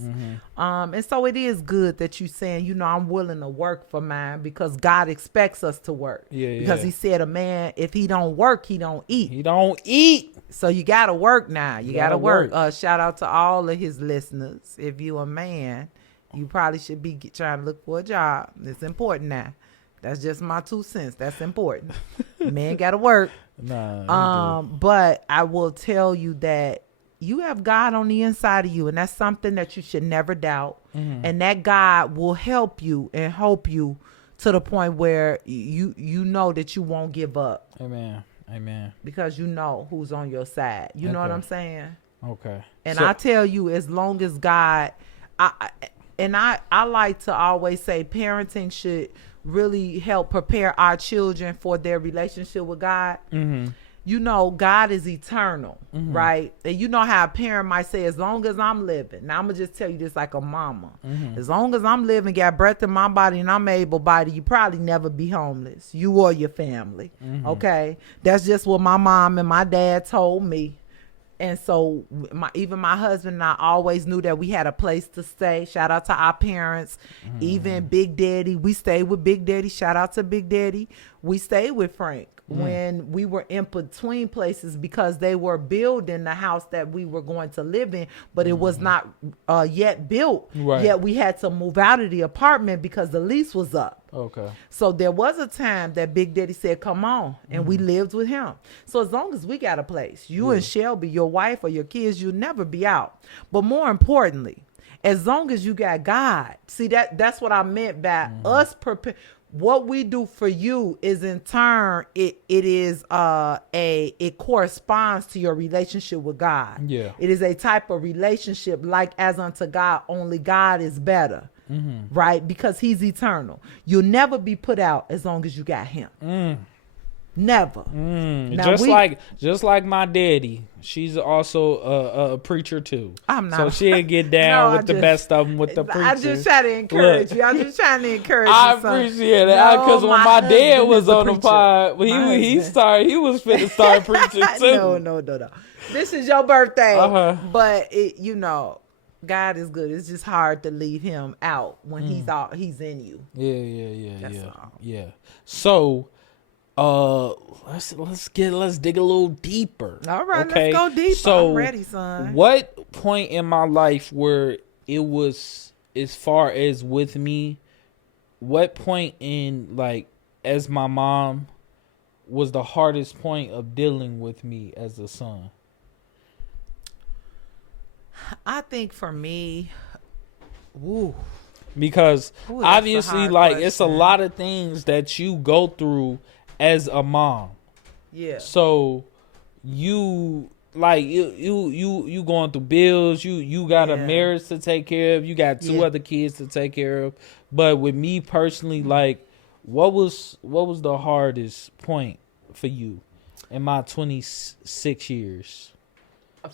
And so it is good that you saying, you know, I'm willing to work for mine because God expects us to work. Because he said a man, if he don't work, he don't eat. He don't eat. So you got to work now. You got to gotta work. Shout out to all of his listeners. If you a man, you probably should be trying to look for a job. It's important now. That's just my 2 cents. That's important. Man got to work. But I will tell you that you have God on the inside of you, and that's something that you should never doubt. And that God will help you and hope you to the point where you know that you won't give up. Amen. Because you know who's on your side. You know what I'm saying? Okay. And I tell you, as long as God, I like to always say parenting should really help prepare our children for their relationship with God. You know, God is eternal, right? And you know how a parent might say, as long as I'm living. Now, I'm going to just tell you this like a mama. As long as I'm living, got breath in my body, and I'm able-bodied, you probably never be homeless. You or your family, okay? That's just what my mom and my dad told me. And so even my husband and I always knew that we had a place to stay. Shout out to our parents. Even Big Daddy. We stayed with Big Daddy. Shout out to Big Daddy. We stayed with Frank when we were in between places because they were building the house that we were going to live in, but it was not yet built. Yet we had to move out of the apartment because the lease was up. Okay. So there was a time that Big Daddy said, come on. And we lived with him. So as long as we got a place, you and Shelby, your wife or your kids, you'll never be out. But more importantly, as long as you got God, see that's what I meant by us prepare. What we do for you is in turn, it corresponds to your relationship with God. Yeah. It is a type of relationship like as unto God, only God is better. Right? Because he's eternal. You'll never be put out as long as you got him. Never. Now just like my daddy. She's also a preacher too. I'm not. So she'll get down with the best of them with the preacher. I just try to encourage you. I'm just trying to encourage you. I appreciate it. Because when my dad was on the pod, he was finna start preaching too. No. This is your birthday. But God is good. It's just hard to leave him out when he's in you. Yeah. So let's dig a little deeper. All right, okay? Let's go deeper. So I'm ready, son. What point in my life where it was, as far as with me, what point in, like, as my mom was the hardest point of dealing with me as a son? I think for me, because obviously, like, question. it's a lot of things that you go through as a mom. Yeah. So you going through bills. You got a marriage to take care of. You got two other kids to take care of. But with me personally, like, what was the hardest point for you? in my 26 years?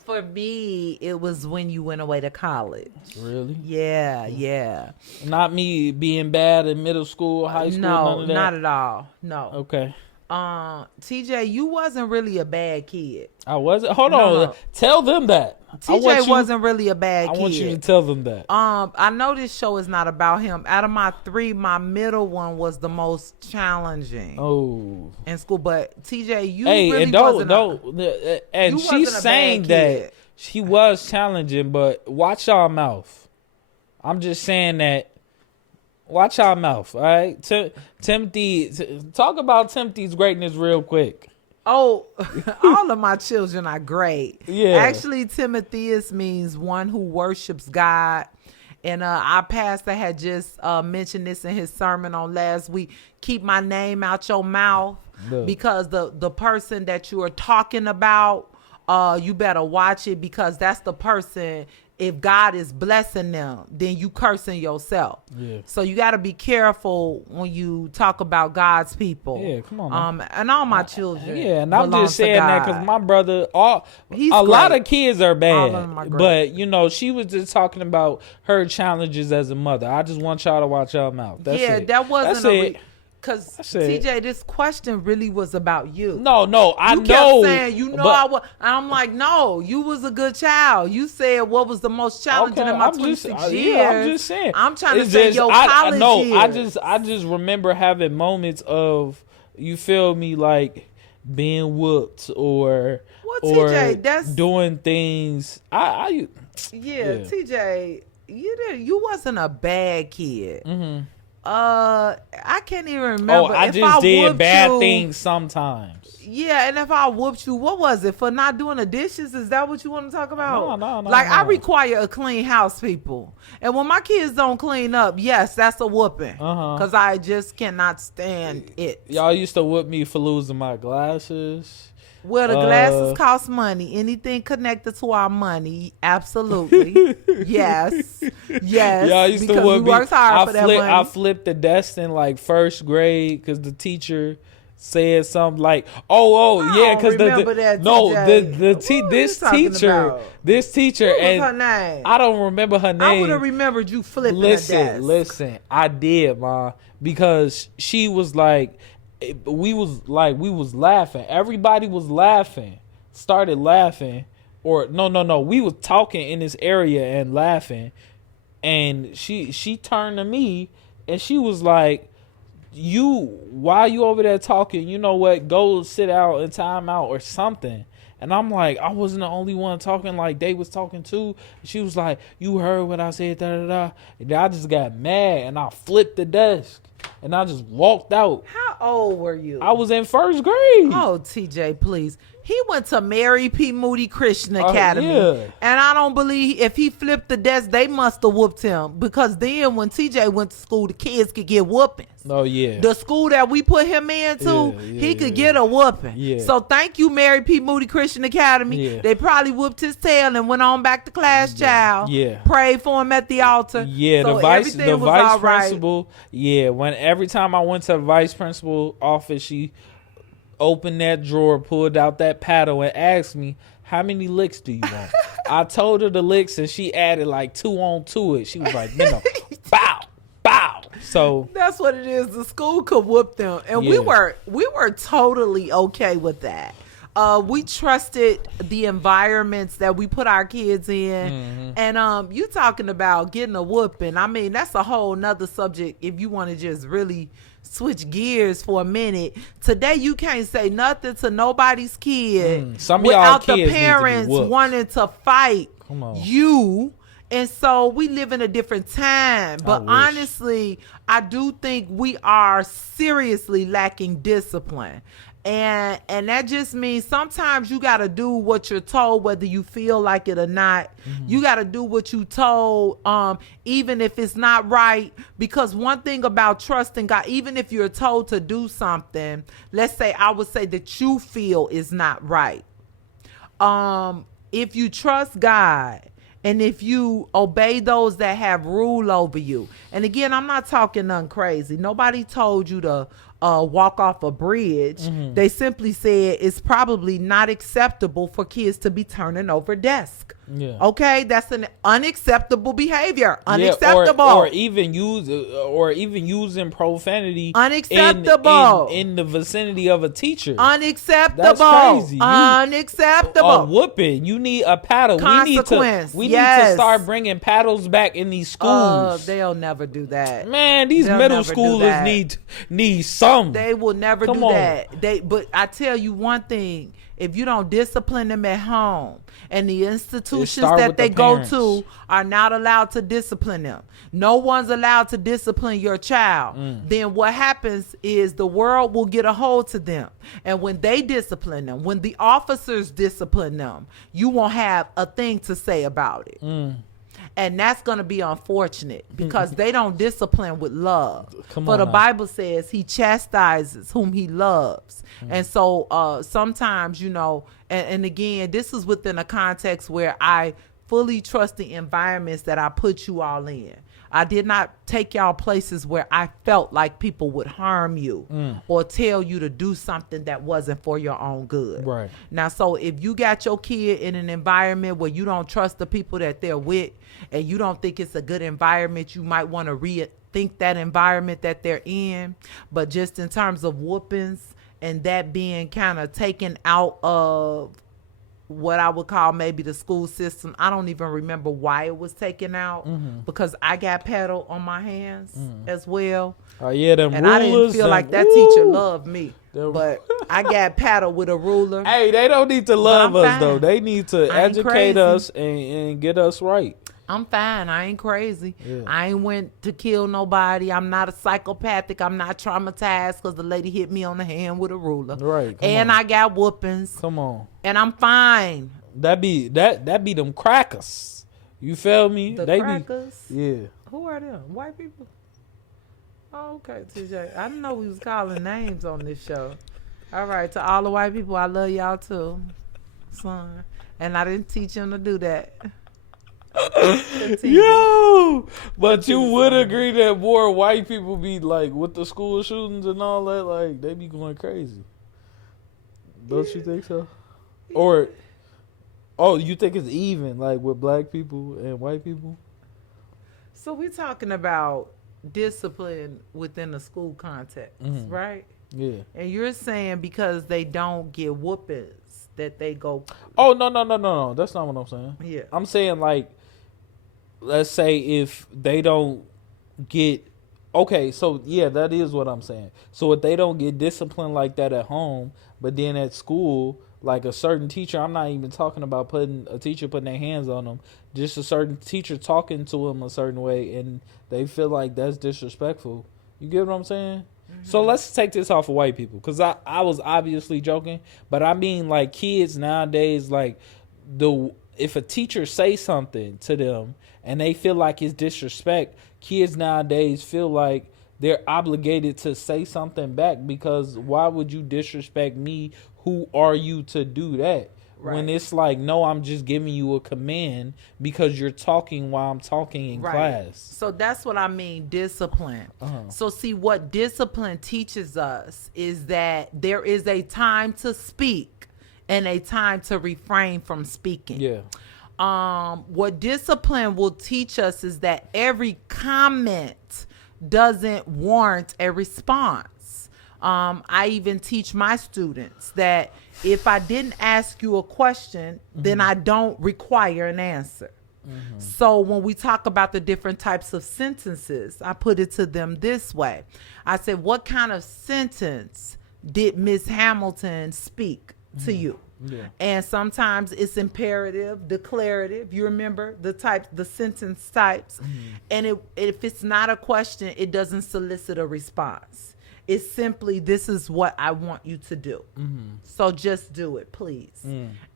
For me, it was when you went away to college. Really? Yeah. Not me being bad in middle school, high school, none No, of that? not at all. No. Okay. TJ, you wasn't really a bad kid. I wasn't. Hold No, on. no. Tell them that. TJ wasn't really a bad I kid. want you to tell them that. I know this show is not about him. Out of my 3, my middle one was the most challenging in school. But TJ, you really and you she's wasn't a saying bad that kid. she was challenging, but watch y'all mouth. I'm just saying that. Watch our mouth, all right? Timothy, talk about Timothy's greatness real quick. Oh, all of my children are great. Yeah. Actually, Timotheus means one who worships God. And our pastor had just mentioned this in his sermon on last week. Keep my name out your mouth. Look. Because the person that you are talking about, you better watch it, because that's the person. If God is blessing them, then you cursing yourself. Yeah. So you got to be careful when you talk about God's people. Yeah, come on. And all my children. Yeah, and I'm belong just to saying that God. because my brother, He's a lot great. of kids are All of bad, them are great. but you know, she was just talking about her challenges as a mother. I just want y'all to watch y'all mouth. That's it. That wasn't That's it. Because That's it. TJ, this question really was about you. No, I You know. kept saying, you know, but- I was. And I'm like, no, you was a good child. You said what was the most challenging in my I'm 26 just, years. Yeah, I'm just saying. I'm trying It's to say just- your I college know. years. I just remember having moments of, you feel me, like being whooped or Well, TJ, that's- doing things. Yeah, Yeah. TJ, you wasn't a bad kid. Mm-hmm. I can't even remember. I if just did whooped bad you, things sometimes. Yeah, and if I whooped you, what was it? For not doing the dishes? Is that what you want to talk about? No. Like, I require a clean house, people. And when my kids don't clean up, yes, that's a whooping. Because I just cannot stand it. Y'all used to whoop me for losing my glasses. Well, the glasses cost money. Anything connected to our money, absolutely. Yes. Y'all used to because whoop we me. worked hard for that money. I flipped the desk in like first grade because the teacher said something like, yeah, because remember that, no, TJ. this teacher, What was and her name? I don't remember her name. I would have remembered you flipping the desk. Listen, I did, Ma, because she was like, we was laughing. Everybody was laughing. Started laughing, or no. We was talking in this area and laughing, and she turned to me and she was like, why you over there talking? You know what? Go sit out and time out or something. And I'm like, I wasn't the only one talking, like they was talking too. She was like, you heard what I said, da. And I just got mad and I flipped the desk and I just walked out. How old were you? I was in first grade. Oh, TJ, please. He went to Mary P. Moody Christian Academy. Yeah. And I don't believe if he flipped the desk, they must have whooped him. Because then when TJ went to school, the kids could get whoopings. Oh, yeah. The school that we put him into, he could get a whooping. Yeah. So thank you, Mary P. Moody Christian Academy. Yeah. They probably whooped his tail and went on back to class, child. Yeah. Prayed for him at the altar. Yeah, So the vice everything was all right. principal. Yeah, when every time I went to the vice principal office, she opened that drawer, pulled out that paddle, and asked me, how many licks do you want? I told her the licks, and she added like 2 on to it. She was like, no, bow. So that's what it is. The school could whoop them, and Yeah. we were totally okay with that. We trusted the environments that we put our kids in. And you talking about getting a whooping. I mean, that's a whole nother subject if you want to just really switch gears for a minute. Today you can't say nothing to nobody's kid Some of y'all without the kids need to be parents whooped. wanting to fight Come on. you. And so we live in a different time. But wish. honestly, I do think we are seriously lacking discipline. And that just means sometimes you got to do what you're told, whether you feel like it or not. You got to do what you told, even if it's not right. Because one thing about trusting God, even if you're told to do something, let's say I would say that you feel is not right. If you trust God, and if you obey those that have rule over you, and again, I'm not talking nothing crazy. Nobody told you to walk off a bridge. They simply said it's probably not acceptable for kids to be turning over desks. Yeah. Okay, that's an unacceptable behavior. Yeah, Unacceptable. or even using profanity Unacceptable. in the vicinity of a teacher. Unacceptable. That's crazy. Unacceptable. A whooping. You need a paddle. Consequence. We need to start bringing paddles back in these schools. They'll never do that. Man, these middle schoolers need some. They will never do that. But I tell you one thing: if you don't discipline them at home, and the institutions that they go to are not allowed to discipline them, no one's allowed to discipline your child, then what happens is the world will get a hold to them. And when they discipline them, when the officers discipline them, you won't have a thing to say about it. And that's going to be unfortunate because they don't discipline with love. For the Bible says he chastises whom he loves. And so sometimes, and again, this is within a context where I fully trust the environments that I put you all in. I did not take y'all places where I felt like people would harm you or tell you to do something that wasn't for your own good. Right. Now, so if you got your kid in an environment where you don't trust the people that they're with and you don't think it's a good environment, you might want to rethink that environment that they're in. But just in terms of whoopings and that being kind of taken out of what I would call maybe the school system. I don't even remember why it was taken out because I got paddle on my hands as well. Oh yeah, them and rulers, I didn't feel like that teacher loved me. But I got paddle with a ruler. Hey, they don't need to love us though. They need to educate us and get us right. I'm fine. I ain't crazy. Yeah. I ain't went to kill nobody. I'm not a psychopathic. I'm not traumatized because the lady hit me on the hand with a ruler. Right. And I got whoopings. Come on. And I'm fine. That be them crackers. You feel me? The crackers? Yeah. Who are them? White people? Oh, okay, TJ. I didn't know we was calling names on this show. All right, to all the white people, I love y'all too, son. And I didn't teach them to do that. Yo, but you would agree that more white people be like with the school shootings and all that, like they be going crazy. Don't you think so? Or, you think it's even like with black people and white people? So we talking about discipline within the school context, right? Yeah. And you're saying because they don't get whoopings that they go. Oh no. That's not what I'm saying. Yeah. I'm saying like, let's say if they don't get, okay, so yeah, that is what I'm saying. So if they don't get disciplined like that at home, but then at school, like a certain teacher, I'm not even talking about putting their hands on them, just a certain teacher talking to them a certain way and they feel like that's disrespectful. You get what I'm saying? So let's take this off of white people because I was obviously joking, but I mean like kids nowadays, like if a teacher say something to them and they feel like it's disrespect, kids nowadays feel like they're obligated to say something back because why would you disrespect me? Who are you to do that? Right. When it's like, no, I'm just giving you a command because you're talking while I'm talking in class. So that's what I mean, discipline. So see, what discipline teaches us is that there is a time to speak and a time to refrain from speaking. Yeah. What discipline will teach us is that every comment doesn't warrant a response. I even teach my students that if I didn't ask you a question, then I don't require an answer. So when we talk about the different types of sentences, I put it to them this way. I said, what kind of sentence did Miss Hamilton speak to you? Yeah. And sometimes it's imperative, declarative. You remember the sentence types. And if it's not a question, it doesn't solicit a response. It's simply, this is what I want you to do. So just do it, please.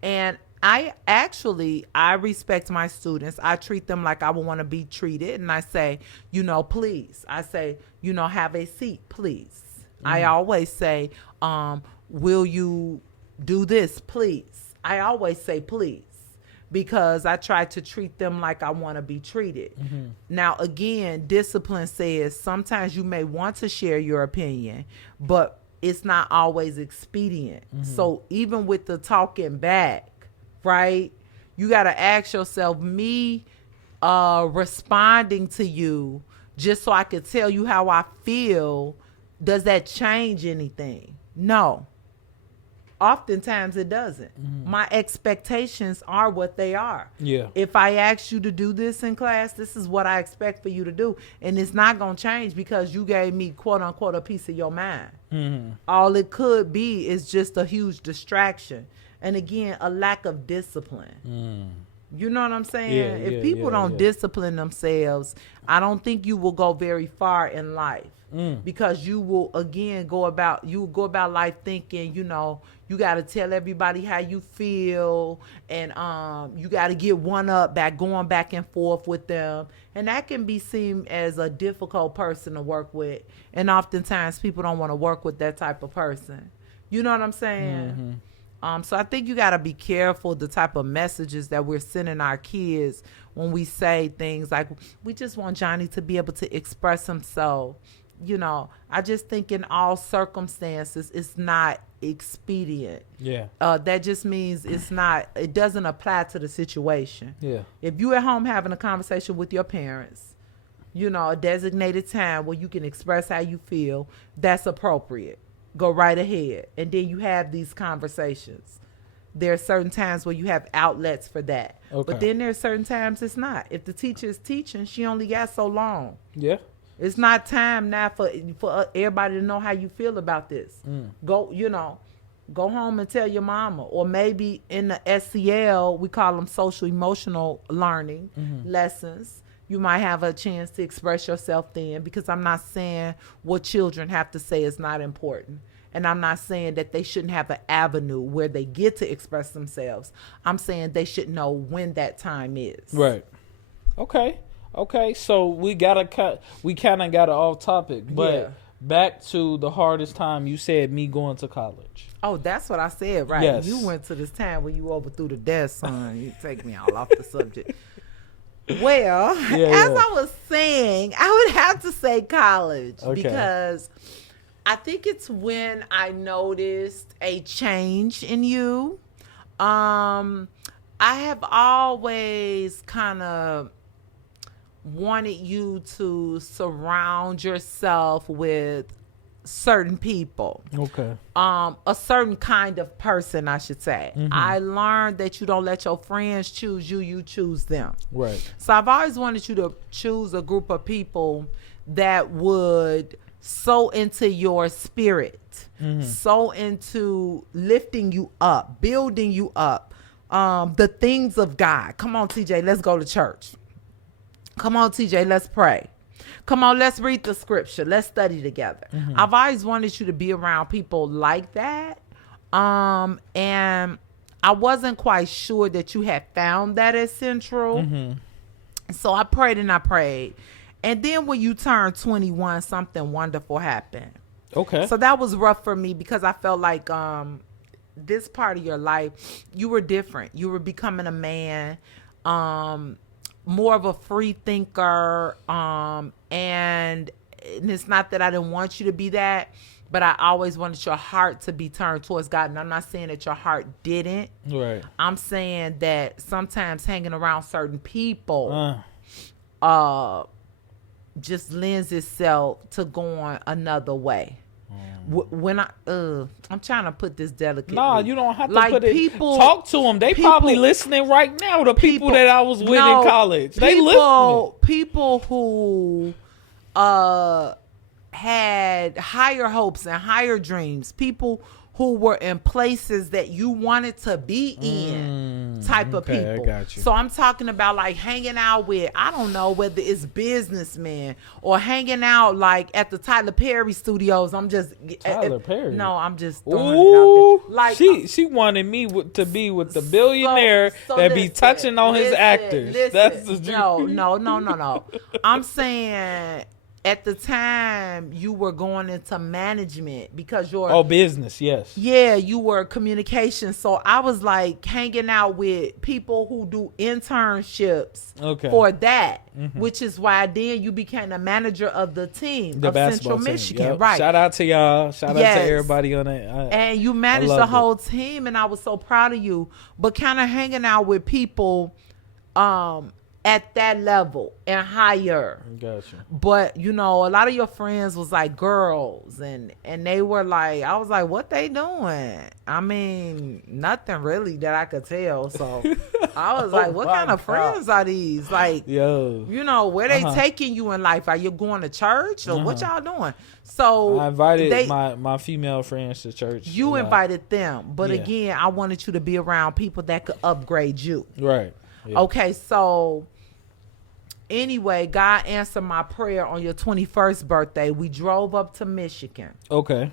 And I respect my students. I treat them like I would want to be treated. And I say, please. I say, have a seat, please. I always say, will you do this, please? I always say, please. because I try to treat them like I want to be treated. Now, again, discipline says sometimes you may want to share your opinion, but it's not always expedient. So even with the talking back, right, you got to ask yourself, me responding to you just so I could tell you how I feel, does that change anything? No. Oftentimes it doesn't. My expectations are what they are. Yeah. If I ask you to do this in class, this is what I expect for you to do. And it's not going to change because you gave me, quote unquote, a piece of your mind. All it could be is just a huge distraction. And again, a lack of discipline. You know what I'm saying? If people don't discipline themselves, I don't think you will go very far in life. Because you will again go about life thinking, you know, you got to tell everybody how you feel, and you got to get one up back, going back and forth with them, and that can be seen as a difficult person to work with, and oftentimes people don't want to work with that type of person. You know what I'm saying? So I think you got to be careful the type of messages that we're sending our kids when we say things like, we just want Johnny to be able to express himself. You know, I just think in all circumstances, it's not expedient. Yeah. That just means it doesn't apply to the situation. Yeah. If you at home having a conversation with your parents, you know, a designated time where you can express how you feel, that's appropriate. Go right ahead. And then you have these conversations. There are certain times where you have outlets for that. Okay. But then there are certain times it's not. If the teacher is teaching, she only got so long. Yeah. It's not time now for everybody to know how you feel about this. Go home and tell your mama. Or maybe in the SEL, we call them social emotional learning lessons. You might have a chance to express yourself then, because I'm not saying what children have to say is not important. And I'm not saying that they shouldn't have an avenue where they get to express themselves. I'm saying they should know when that time is. Right. Okay, so we kind of got off topic, but back to the hardest time. You said me going to college. Oh, that's what I said, right? Yes. You went to this time when you overthrew the desk, son. You take me all off the subject. Well, as I was saying, I would have to say college, because I think it's when I noticed a change in you. I have always kind of wanted you to surround yourself with certain people. Okay. A certain kind of person, I should say. I learned that you don't let your friends choose you, you choose them. Right. So I've always wanted you to choose a group of people that would sow into your spirit, sow into lifting you up, building you up, the things of God. Come on, TJ, let's go to church. Come on, TJ, let's pray. Come on, let's read the scripture. Let's study together. I've always wanted you to be around people like that. And I wasn't quite sure that you had found that at Central. So I prayed and I prayed. And then when you turned 21, something wonderful happened. Okay. So that was rough for me, because I felt like this part of your life, you were different. You were becoming a man. More of a free thinker, and it's not that I didn't want you to be that, but I always wanted your heart to be turned towards God. And I'm not saying that your heart didn't. Right. I'm saying that sometimes hanging around certain people just lends itself to going another way. When I'm trying to put this delicately. Nah, you don't have to put it. People, talk to them. They probably listening right now. The people that I was with in college, they listening. People who had higher hopes and higher dreams. People who were in places that you wanted to be in, type of people. I got you. So I'm talking about like hanging out with, I don't know whether it's businessmen or hanging out like at the Tyler Perry studios. I'm just Tyler Perry. No, I'm just throwing it out there. Like she wanted me to be with the billionaire that be touching on his actors. That's the no. I'm saying at the time you were going into management because business, yes. Yeah, you were communication. So I was like hanging out with people who do internships for that, which is why then you became a manager of the team of Central Michigan. Yep. Right. Shout out to y'all. Shout out to everybody on it. And you managed the whole team, and I was so proud of you. But kind of hanging out with people at that level and higher. Gotcha. But a lot of your friends was like girls, and they were like, I was like, what they doing? I mean, nothing really that I could tell. So I was like, what kind of friends are these? Like, where they taking you in life? Are you going to church or what y'all doing? So I invited my female friends to church. You invited them, but again, I wanted you to be around people that could upgrade you. Right. Yeah. Okay, so anyway, God answered my prayer on your 21st birthday. We drove up to Michigan. Okay.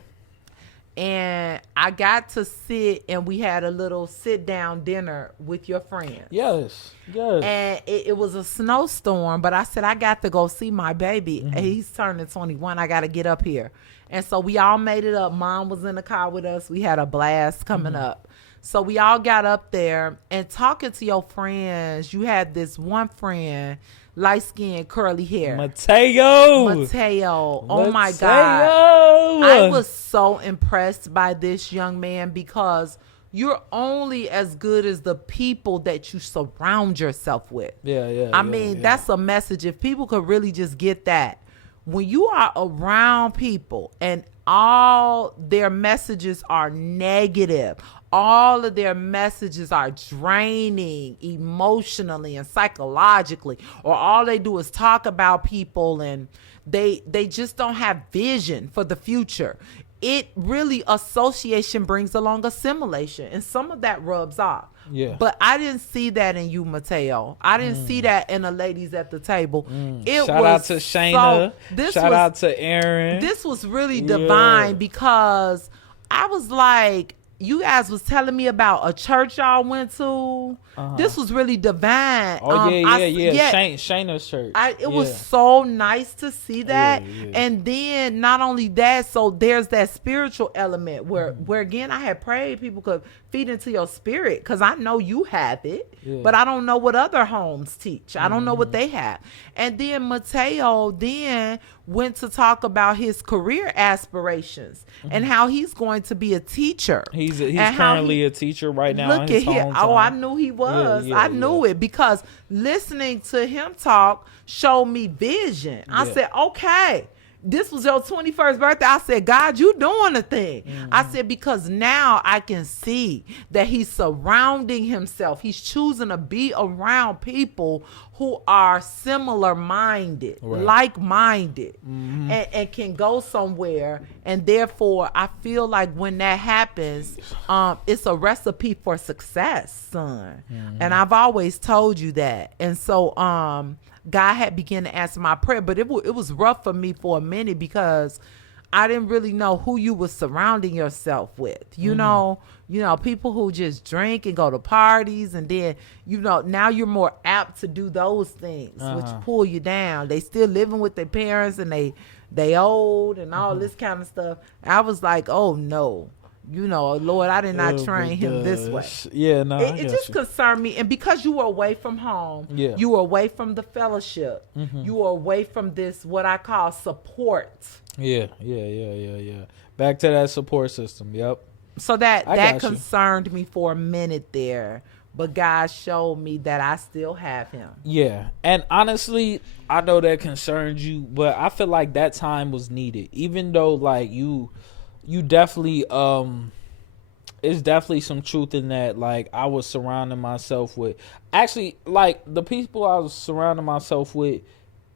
And I got to sit, and we had a little sit-down dinner with your friends. Yes. And it was a snowstorm, but I said, I got to go see my baby. He's turning 21. I got to get up here. And so we all made it up. Mom was in the car with us. We had a blast coming up. So we all got up there and talking to your friends. You had this one friend, light skin, curly hair. Mateo. Oh my God. I was so impressed by this young man because you're only as good as the people that you surround yourself with. I mean, that's a message. If people could really just get that. When you are around people and all their messages are negative, all of their messages are draining emotionally and psychologically, or all they do is talk about people and they just don't have vision for the future. It really, association brings along assimilation, and some of that rubs off. Yeah. But I didn't see that in you, Mateo. I didn't see that in the ladies at the table. Shout out to Shayna. Shout out to Aaron. This was really divine because I was like, you guys was telling me about a church y'all went to. This was really divine. Shayna's church. It was so nice to see that. And then not only that, so there's that spiritual element where again, I had prayed people could feed into your spirit, because I know you have it, but I don't know what other homes teach. I don't know what they have. And then Mateo then went to talk about his career aspirations and how he's going to be a teacher. He's currently a teacher right now. Look at him. Oh, I knew he was. I knew it because listening to him talk showed me vision. I said, okay, this was your 21st birthday. I said, God, you doing the thing. I said, because now I can see that he's surrounding himself. He's choosing to be around people who are similar minded, like-minded, and can go somewhere. And therefore, I feel like when that happens, it's a recipe for success, son. And I've always told you that. And so, God had begun to answer my prayer, but it was rough for me for a minute because I didn't really know who you were surrounding yourself with. You know, people who just drink and go to parties, and then, now you're more apt to do those things, which pull you down. They still living with their parents, and they old and all this kind of stuff. I was like, oh no. Lord, I did not train him this way. Yeah, no, it just concerned me. And because you were away from home, you were away from the fellowship, you were away from this, what I call support. Yeah. Back to that support system. Yep. So that concerned me for a minute there. But God showed me that I still have him. Yeah. And honestly, I know that concerned you, but I feel like that time was needed. Even though, like, you definitely it's definitely some truth in that. Like, I was surrounding myself with, actually, like, the people I was surrounding myself with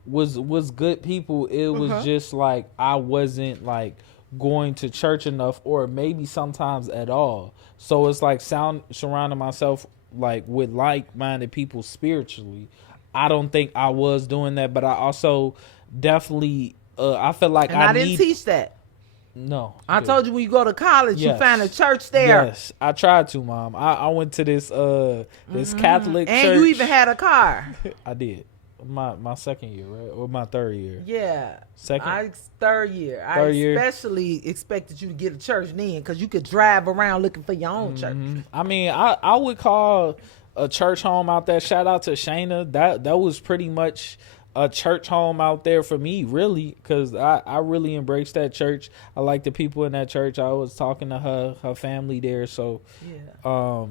was good people. It was just like I wasn't like going to church enough, or maybe sometimes at all. So it's like surrounding myself like with like-minded people spiritually. I don't think I was doing that, but I also definitely I feel like I didn't teach that. No. I told you when you go to college, you find a church there. Yes, I tried to, Mom. I went to this Catholic church. And you even had a car. I did. my second year, right? Or my third year? Yeah. Second? Third year. Third I year. especially expected you to get a church then because you could drive around looking for your own church. I mean, I would call a church home out there. Shout out to Shayna. That was pretty much a church home out there for me, really, because I really embraced that church. I like the people in that church. I was talking to her family there, so I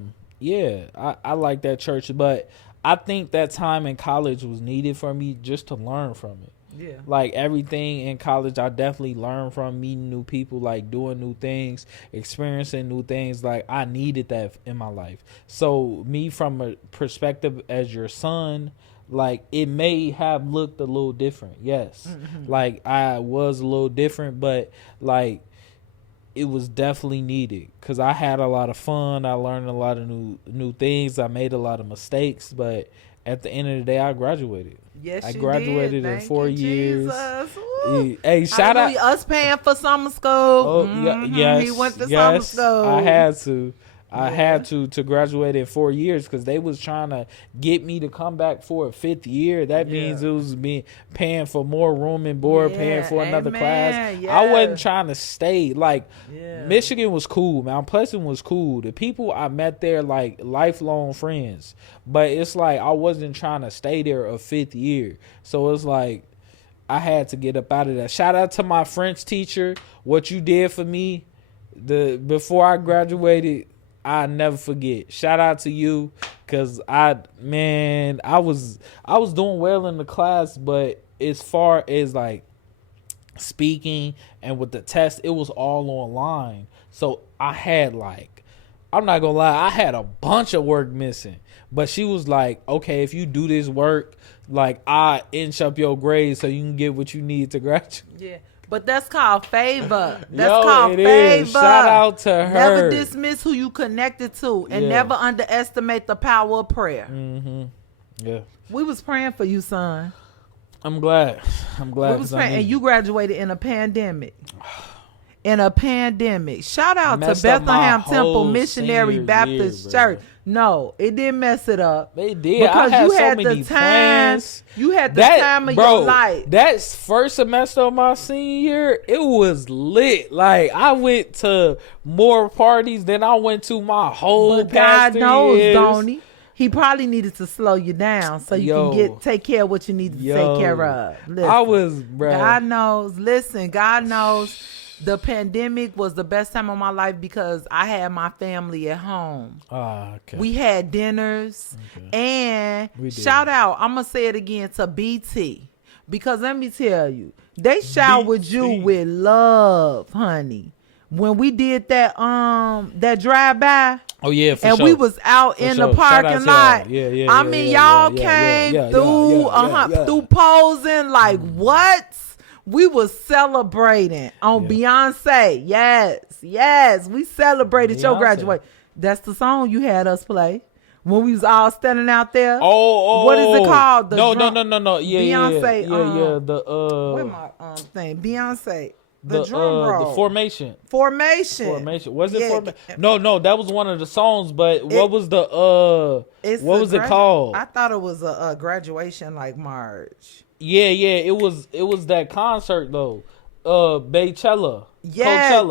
like that church. But I think that time in college was needed for me just to learn from it. Yeah. Like everything in college, I definitely learned from meeting new people, like doing new things, experiencing new things. Like I needed that in my life. So me from a perspective as your son, like it may have looked a little different. Yes. Like I was a little different, but like it was definitely needed because I had a lot of fun. I learned a lot of new things. I made a lot of mistakes, but at the end of the day, I graduated. Yes, I graduated in 4 years. Hey, shout out us paying for summer school. Oh, yes, he went to summer yes. school. I had to. I had to graduate in 4 years because they was trying to get me to come back for a 5th year. That means it was me paying for more room and board, paying for another class. Yes. I wasn't trying to stay. Like Michigan was cool. Mount Pleasant was cool. The people I met there, like lifelong friends. But it's like I wasn't trying to stay there a 5th year. So it's like I had to get up out of that. Shout out to my French teacher. What you did for me before I graduated, I never forget. Shout out to you, cause I was doing well in the class, but as far as like speaking and with the test, it was all online. So I had I'm not gonna lie, I had a bunch of work missing. But she was like, okay, if you do this work, like I inch up your grade so you can get what you need to graduate. Yeah. But that's called favor. That's called favor. Shout out to her. Never dismiss who you connected to, and never underestimate the power of prayer. Yeah. We was praying for you, son. I'm glad. We was praying, and you graduated in a pandemic. Shout out to Bethlehem Temple Missionary Baptist Church. No, it didn't mess it up. They did. Because I had you had so many the time. plans. You had the time of your life. That first semester of my senior year, it was lit. Like I went to more parties than I went to my whole past 3 years. God knows, don't he? He probably needed to slow you down so you can take care of what you need to take care of. Listen, God knows. Listen, God knows. The pandemic was the best time of my life because I had my family at home. Okay. We had dinners. And shout out, I'm going to say it again, to BT. Because let me tell you, they showered you with love, honey. When we did that drive-by. Oh, yeah, and sure. we was out in the parking lot. I mean, y'all came through posing like what? We was celebrating on Beyonce. Yes. We celebrated your graduation. That's the song you had us play when we was all standing out there. What is it called? No. Beyonce. Where my thing? Beyonce. The drum roll. The formation. Was it formation? No, that was one of the songs. But what was the what was it called? I thought it was a graduation like March. Yeah, it was that concert though. Coachella. Yeah,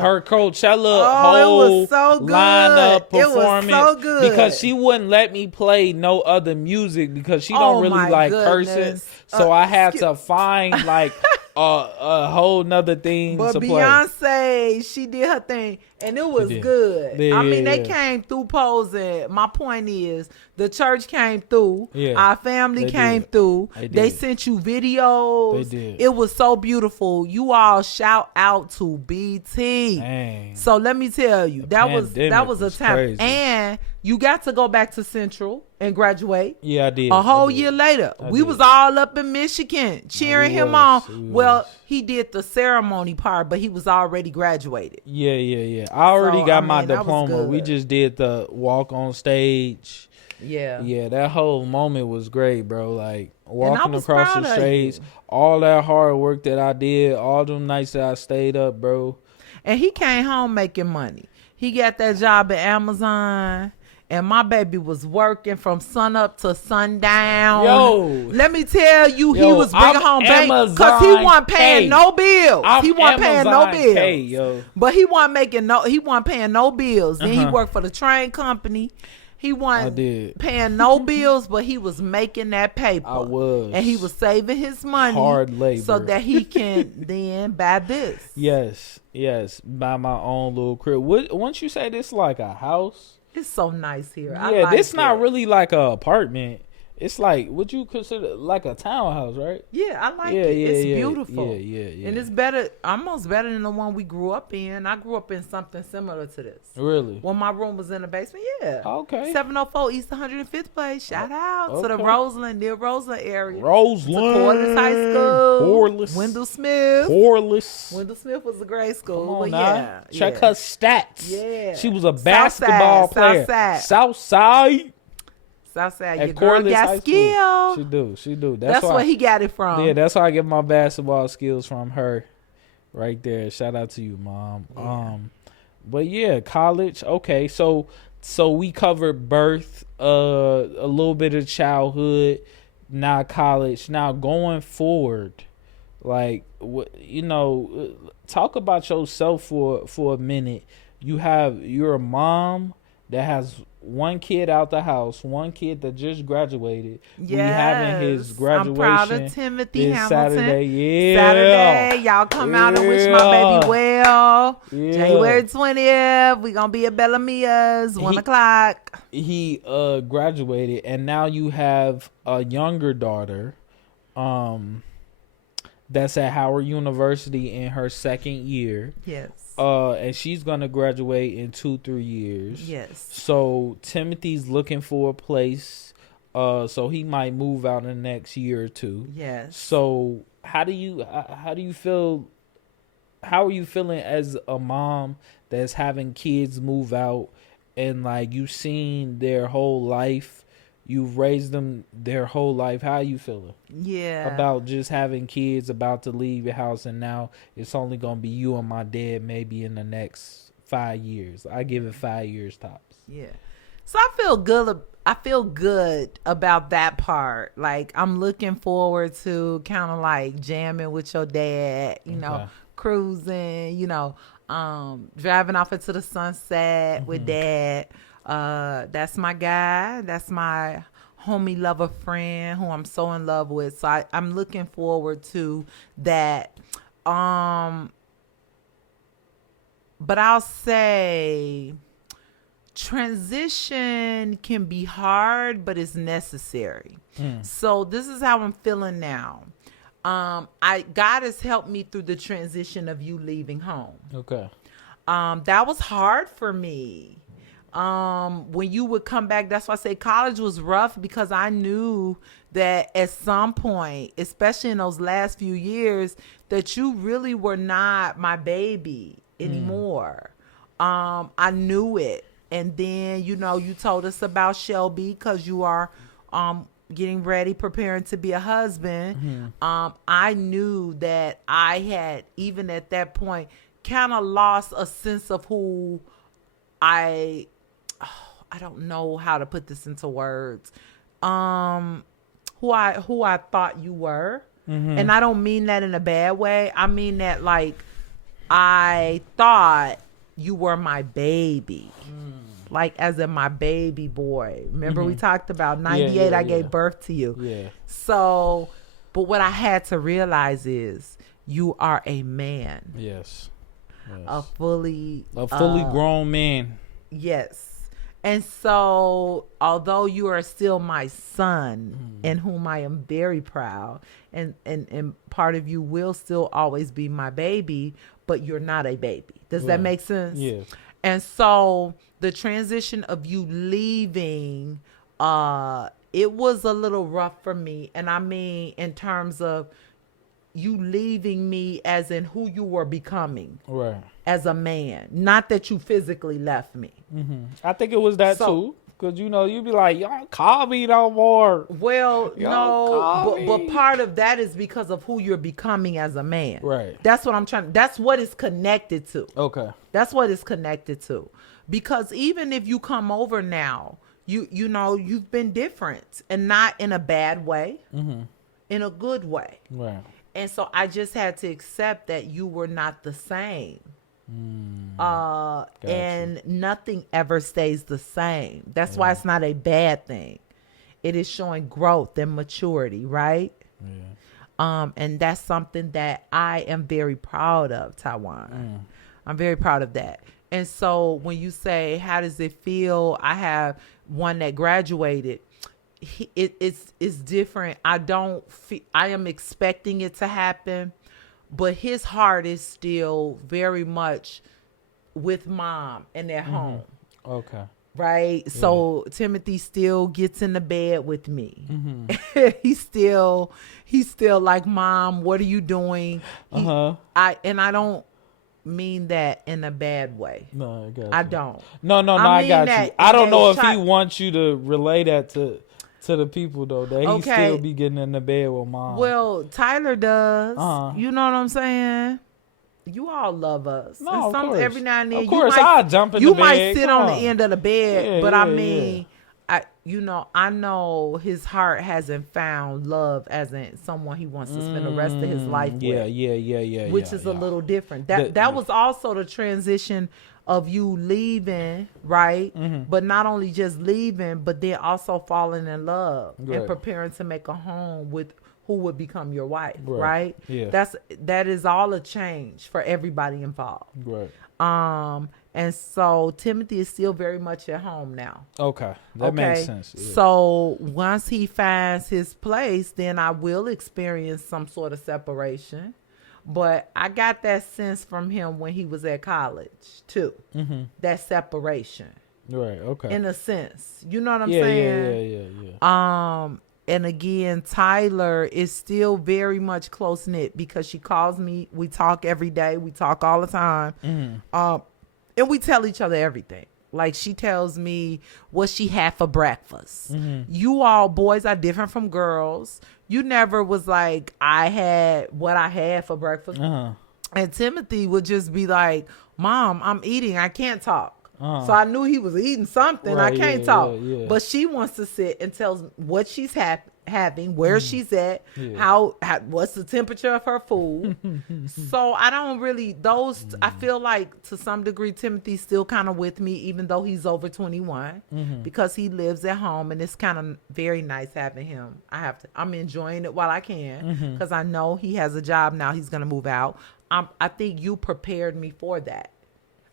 her Coachella it was so good. Lineup performance. It was so good. Because she wouldn't let me play no other music because she don't really like cursing. So I had to find like a whole nother thing to play. But Beyonce, she did her thing, and it was good. They came through posing. My point is, the church came through. Our family came through. They sent you videos. They did. It was so beautiful. You all shout out to BT. Dang. So let me tell you, that was a time. Crazy. And you got to go back to Central and graduate. Yeah, I did. A whole year later. We was all up in Michigan cheering him on. Well, he did the ceremony part, but he was already graduated. Yeah. I already got my diploma. We just did the walk on stage. Yeah, that whole moment was great, bro. Like walking across the stage, all that hard work that I did, all them nights that I stayed up, bro. And he came home making money. He got that job at Amazon. and my baby was working from sun up to sundown. Yo. Let me tell you, he Yo, was bringing I'm home bank Amazon because he wasn't paying K. no bills. I'm He wasn't paying no Amazon bills. K, yo. But he wasn't paying no bills. Then he worked for the train company. He wasn't paying no bills, but he was making that paper. I was. And he was saving his money. Hard labor. So that he can then buy this. Yes. Buy my own little crib. Once you say this like a house. It's so nice here. Yeah, I like this not really like a apartment. It's like, what you consider like a townhouse, right? Yeah, I like it. It's beautiful. Yeah. And it's better, almost better than the one we grew up in. I grew up in something similar to this. Really? When my room was in the basement, yeah. Okay. 704 East 105th Place. Shout out to the near Roseland area. Roseland. Corliss High School. Corliss. Wendell Smith. Corliss. Wendell Smith was a great school. Come on but now. Check her stats. Yeah. She was a basketball player. Southside. Southside, At your girl Corliss got High skill. She do. That's where he got it from. Yeah, that's why I get my basketball skills from her. Right there. Shout out to you, Mom. Yeah. But yeah, college. Okay, so we covered birth, a little bit of childhood, now college. Now going forward, like talk about yourself for a minute. You're a mom that has one kid out the house, one kid that just graduated. Yes. We having his graduation. I'm proud of Timothy this Hamilton. Saturday. Yeah. Saturday. Y'all come out and wish my baby well. Yeah. January 20th. We gonna be at Bellamia's 1 o'clock. He graduated, and now you have a younger daughter that's at Howard University in her second year. Yes. And she's gonna graduate in 2-3 years. Yes. So Timothy's looking for a place. So he might move out in the next year or two. Yes. So how do you feel? How are you feeling as a mom that's having kids move out, and like you've seen their whole life? You've raised them their whole life. How are you feeling? Yeah. About just having kids about to leave your house, and now it's only going to be you and my dad maybe in the next 5 years. I give it 5 years tops. Yeah. So I feel good about that part. Like I'm looking forward to kind of like jamming with your dad, you know, cruising, driving off into the sunset with dad. That's my guy. That's my homie lover friend who I'm so in love with. So I'm looking forward to that. But I'll say transition can be hard, but it's necessary. So this is how I'm feeling now. God has helped me through the transition of you leaving home. Okay. That was hard for me. When you would come back, that's why I say college was rough, because I knew that at some point, especially in those last few years, that you really were not my baby anymore. I knew it. And then, you told us about Shelby because you are getting ready, preparing to be a husband. I knew that I had, even at that point, kind of lost a sense of who I don't know how to put this into words. Who I thought you were. And I don't mean that in a bad way. I mean that like I thought you were my baby. Like as in my baby boy. Remember we talked about 98 I gave birth to you. Yeah. So, but what I had to realize is you are a man. Yes. A fully grown man. Yes. And so, although you are still my son, in whom I am very proud, and part of you will still always be my baby, but you're not a baby. Does that make sense? Yes. And so, the transition of you leaving, it was a little rough for me. And I mean, in terms of you leaving me as in who you were becoming. Right. As a man. Not that you physically left me. I think it was that too. Because, you know, you be like, you don't call me no more. Well, Yo, no, call but me. part of that is because of who you're becoming as a man. Right. That's what I'm trying. That's what it's connected to. Okay. That's what it's connected to. Because even if you come over now, you know, you've been different, and not in a bad way, in a good way. Right. And so I just had to accept that you were not the same. And nothing ever stays the same. That's why it's not a bad thing. It is showing growth and maturity, right? Yeah. And that's something that I am very proud of, Taiwan. I'm very proud of that. And so when you say, how does it feel? I have one that graduated. It's different. I am expecting it to happen, but his heart is still very much with mom and at home. Okay. Right. Yeah. So Timothy still gets in the bed with me. He's still like, Mom, what are you doing? I don't mean that in a bad way. No, I got you. I don't. No, I got you. I don't know if he wants you to relay that to the people, though, that he still be getting in the bed with mom. Well, Tyler does. You know what I'm saying? You all love us. No, and of course. Every now and then, of course, I'll jump in the bed. You might sit on the end of the bed, but I mean, yeah. I know his heart hasn't found love as in someone he wants to spend the rest of his life with. Yeah. Which is a little different. That was also the transition of you leaving, right? But not only just leaving, but then also falling in love and preparing to make a home with who would become your wife, right? Yeah. That is all a change for everybody involved. Right. And so Timothy is still very much at home now. Okay. That makes sense. Yeah. So once he finds his place, then I will experience some sort of separation. But I got that sense from him when he was at college too. That separation. Right. Okay. In a sense. You know what I'm saying? Yeah. And again, Tyler is still very much close knit because she calls me. We talk every day. We talk all the time. And we tell each other everything. Like, she tells me what she had for breakfast. You all boys are different from girls. You never was like, I had what I had for breakfast. And Timothy would just be like, Mom, I'm eating. I can't talk. So I knew he was eating something. I can't talk. Yeah. But she wants to sit and tell what she's having, where she's at, how what's the temperature of her food. So I don't really, I feel like to some degree Timothy's still kind of with me, even though he's over 21, because he lives at home, and it's kind of very nice having him. I'm enjoying it while I can, because I know he has a job now. He's going to move out. I think you prepared me for that.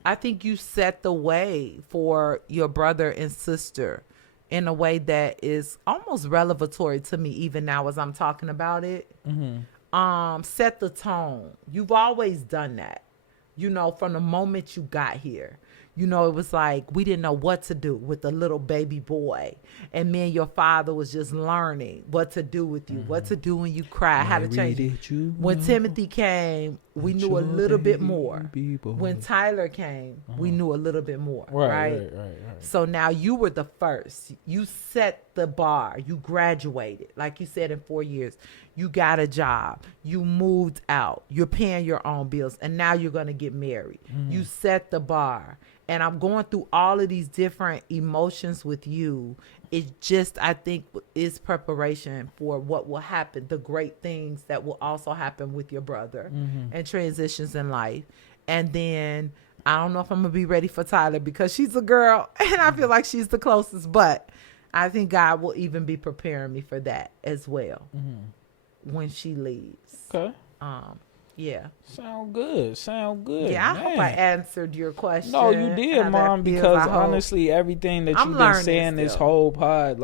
I think you set the way for your brother and sister in a way that is almost revelatory to me even now as I'm talking about it. Set the tone. You've always done that, from the moment you got here. It was like we didn't know what to do with the little baby boy. And me and your father was just learning what to do with you, what to do when you cry, how to change it. When Timothy came, we knew a little bit more. When Tyler came, we knew a little bit more. Right. So now you were the first. You set the bar. You graduated. Like you said, in 4 years. You got a job. You moved out. You're paying your own bills. And now you're going to get married. You set the bar. And I'm going through all of these different emotions with you. It just, I think, is preparation for what will happen, the great things that will also happen with your brother and transitions in life. And then I don't know if I'm going to be ready for Tyler because she's a girl and I feel like she's the closest. But I think God will even be preparing me for that as well when she leaves. Okay. Yeah. Sound good. Yeah, I hope I answered your question. No, you did, Mom, because honestly, everything that you've been saying this whole pod,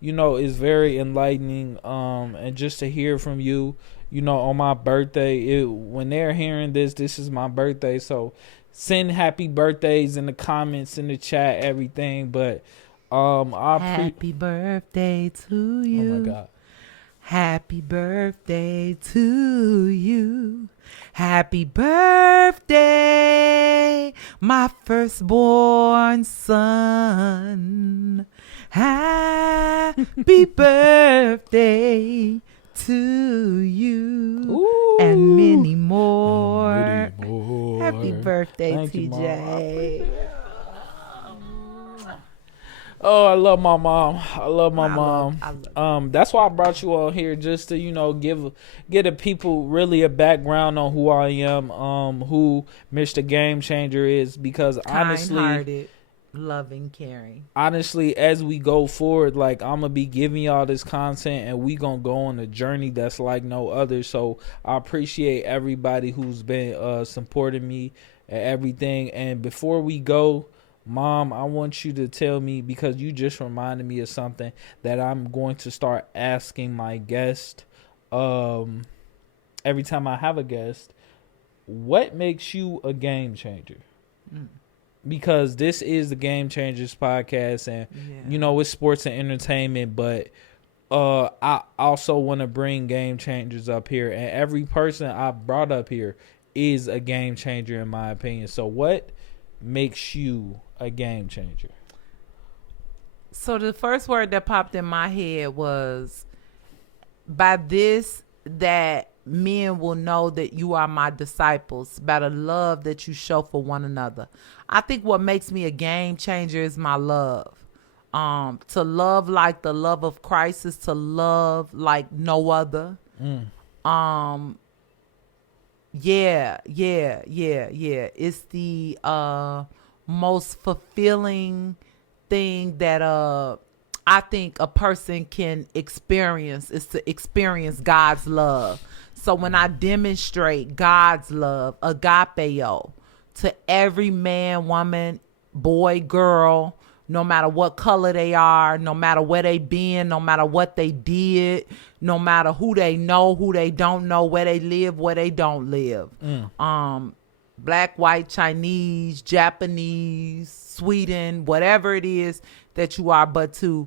is very enlightening. And just to hear from you, on my birthday, when they're hearing this is my birthday. So send happy birthdays in the comments, in the chat, everything. But happy birthday to you. Oh my God. Happy birthday to you. Happy birthday. TJ, my firstborn son. Happy birthday to you. Ooh. And many more. And many more. Happy birthday, Thank you, Mom. I TJ. Oh, I love my mom. I love my I mom. love That's why I brought you all here, just to, you know, get the people really a background on who I am, who Mr. Game Changer is, because honestly, kind-hearted, loving, caring. Honestly, as we go forward, like, I'm gonna be giving y'all this content, and we gonna go on a journey that's like no other. So I appreciate everybody who's been supporting me and everything. And before we go, Mom, I want you to tell me, because you just reminded me of something that I'm going to start asking my guest every time I have a guest. What makes you a game changer? Because this is the Game Changers podcast, and you know, it's sports and entertainment, but I also want to bring game changers up here, and every person I brought up here is a game changer in my opinion. So what makes you a game changer? So the first word that popped in my head was, by this that men will know that you are my disciples, by the love that you show for one another. I think what makes me a game changer is my love. To love like the love of Christ is to love like no other. Yeah. It's the most fulfilling thing that I think a person can experience, is to experience God's love. So when I demonstrate God's love, agapeo, to every man, woman, boy, girl, no matter what color they are, no matter where they been, no matter what they did, no matter who they know, who they don't know, where they live, where they don't live. Black, white, Chinese, Japanese, Sweden, whatever it is that you are, but to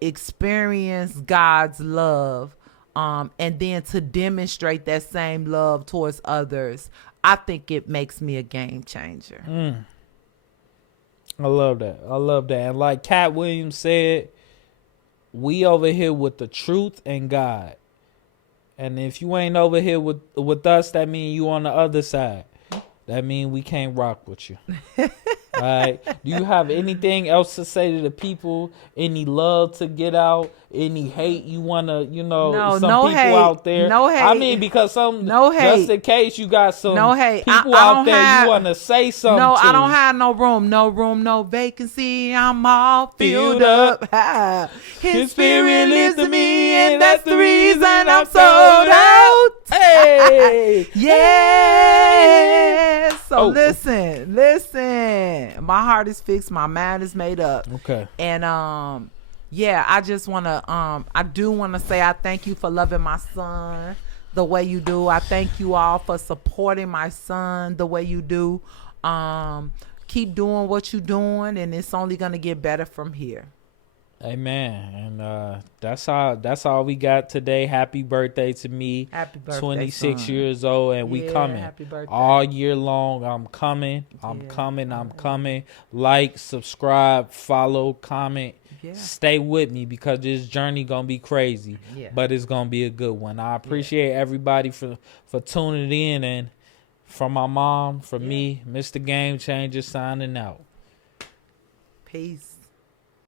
experience God's love, and then to demonstrate that same love towards others, I think it makes me a game changer. I love that. And like Cat Williams said, we over here with the truth and God. And if you ain't over here with us, that means you on the other side. That means we can't rock with you. All right. Do you have anything else to say to the people? Any love to get out? Any hate you want to, some people hate. out there? No hate. I mean, because just in case you got some people out there, you want to say something No, to. I don't have no room, no vacancy. I'm all filled up. His spirit lives in me, and that's the reason I'm sold out. Hey. Yeah. So listen. My heart is fixed. My mind is made up. Okay. And I just want to I do want to say I thank you for loving my son the way you do. I thank you all for supporting my son the way you do. Keep doing what you're doing, and it's only going to get better from here. Amen. And that's all we got today. Happy birthday to me. Happy birthday, 26 son. years old, and we coming. Happy birthday. All year long. I'm coming. I'm coming. Like, subscribe, follow, comment. Yeah. Stay with me, because this journey gonna be crazy. Yeah. But it's gonna be a good one. I appreciate everybody for tuning in, and from my mom, from me, Mr. Game Changer, signing out. Peace.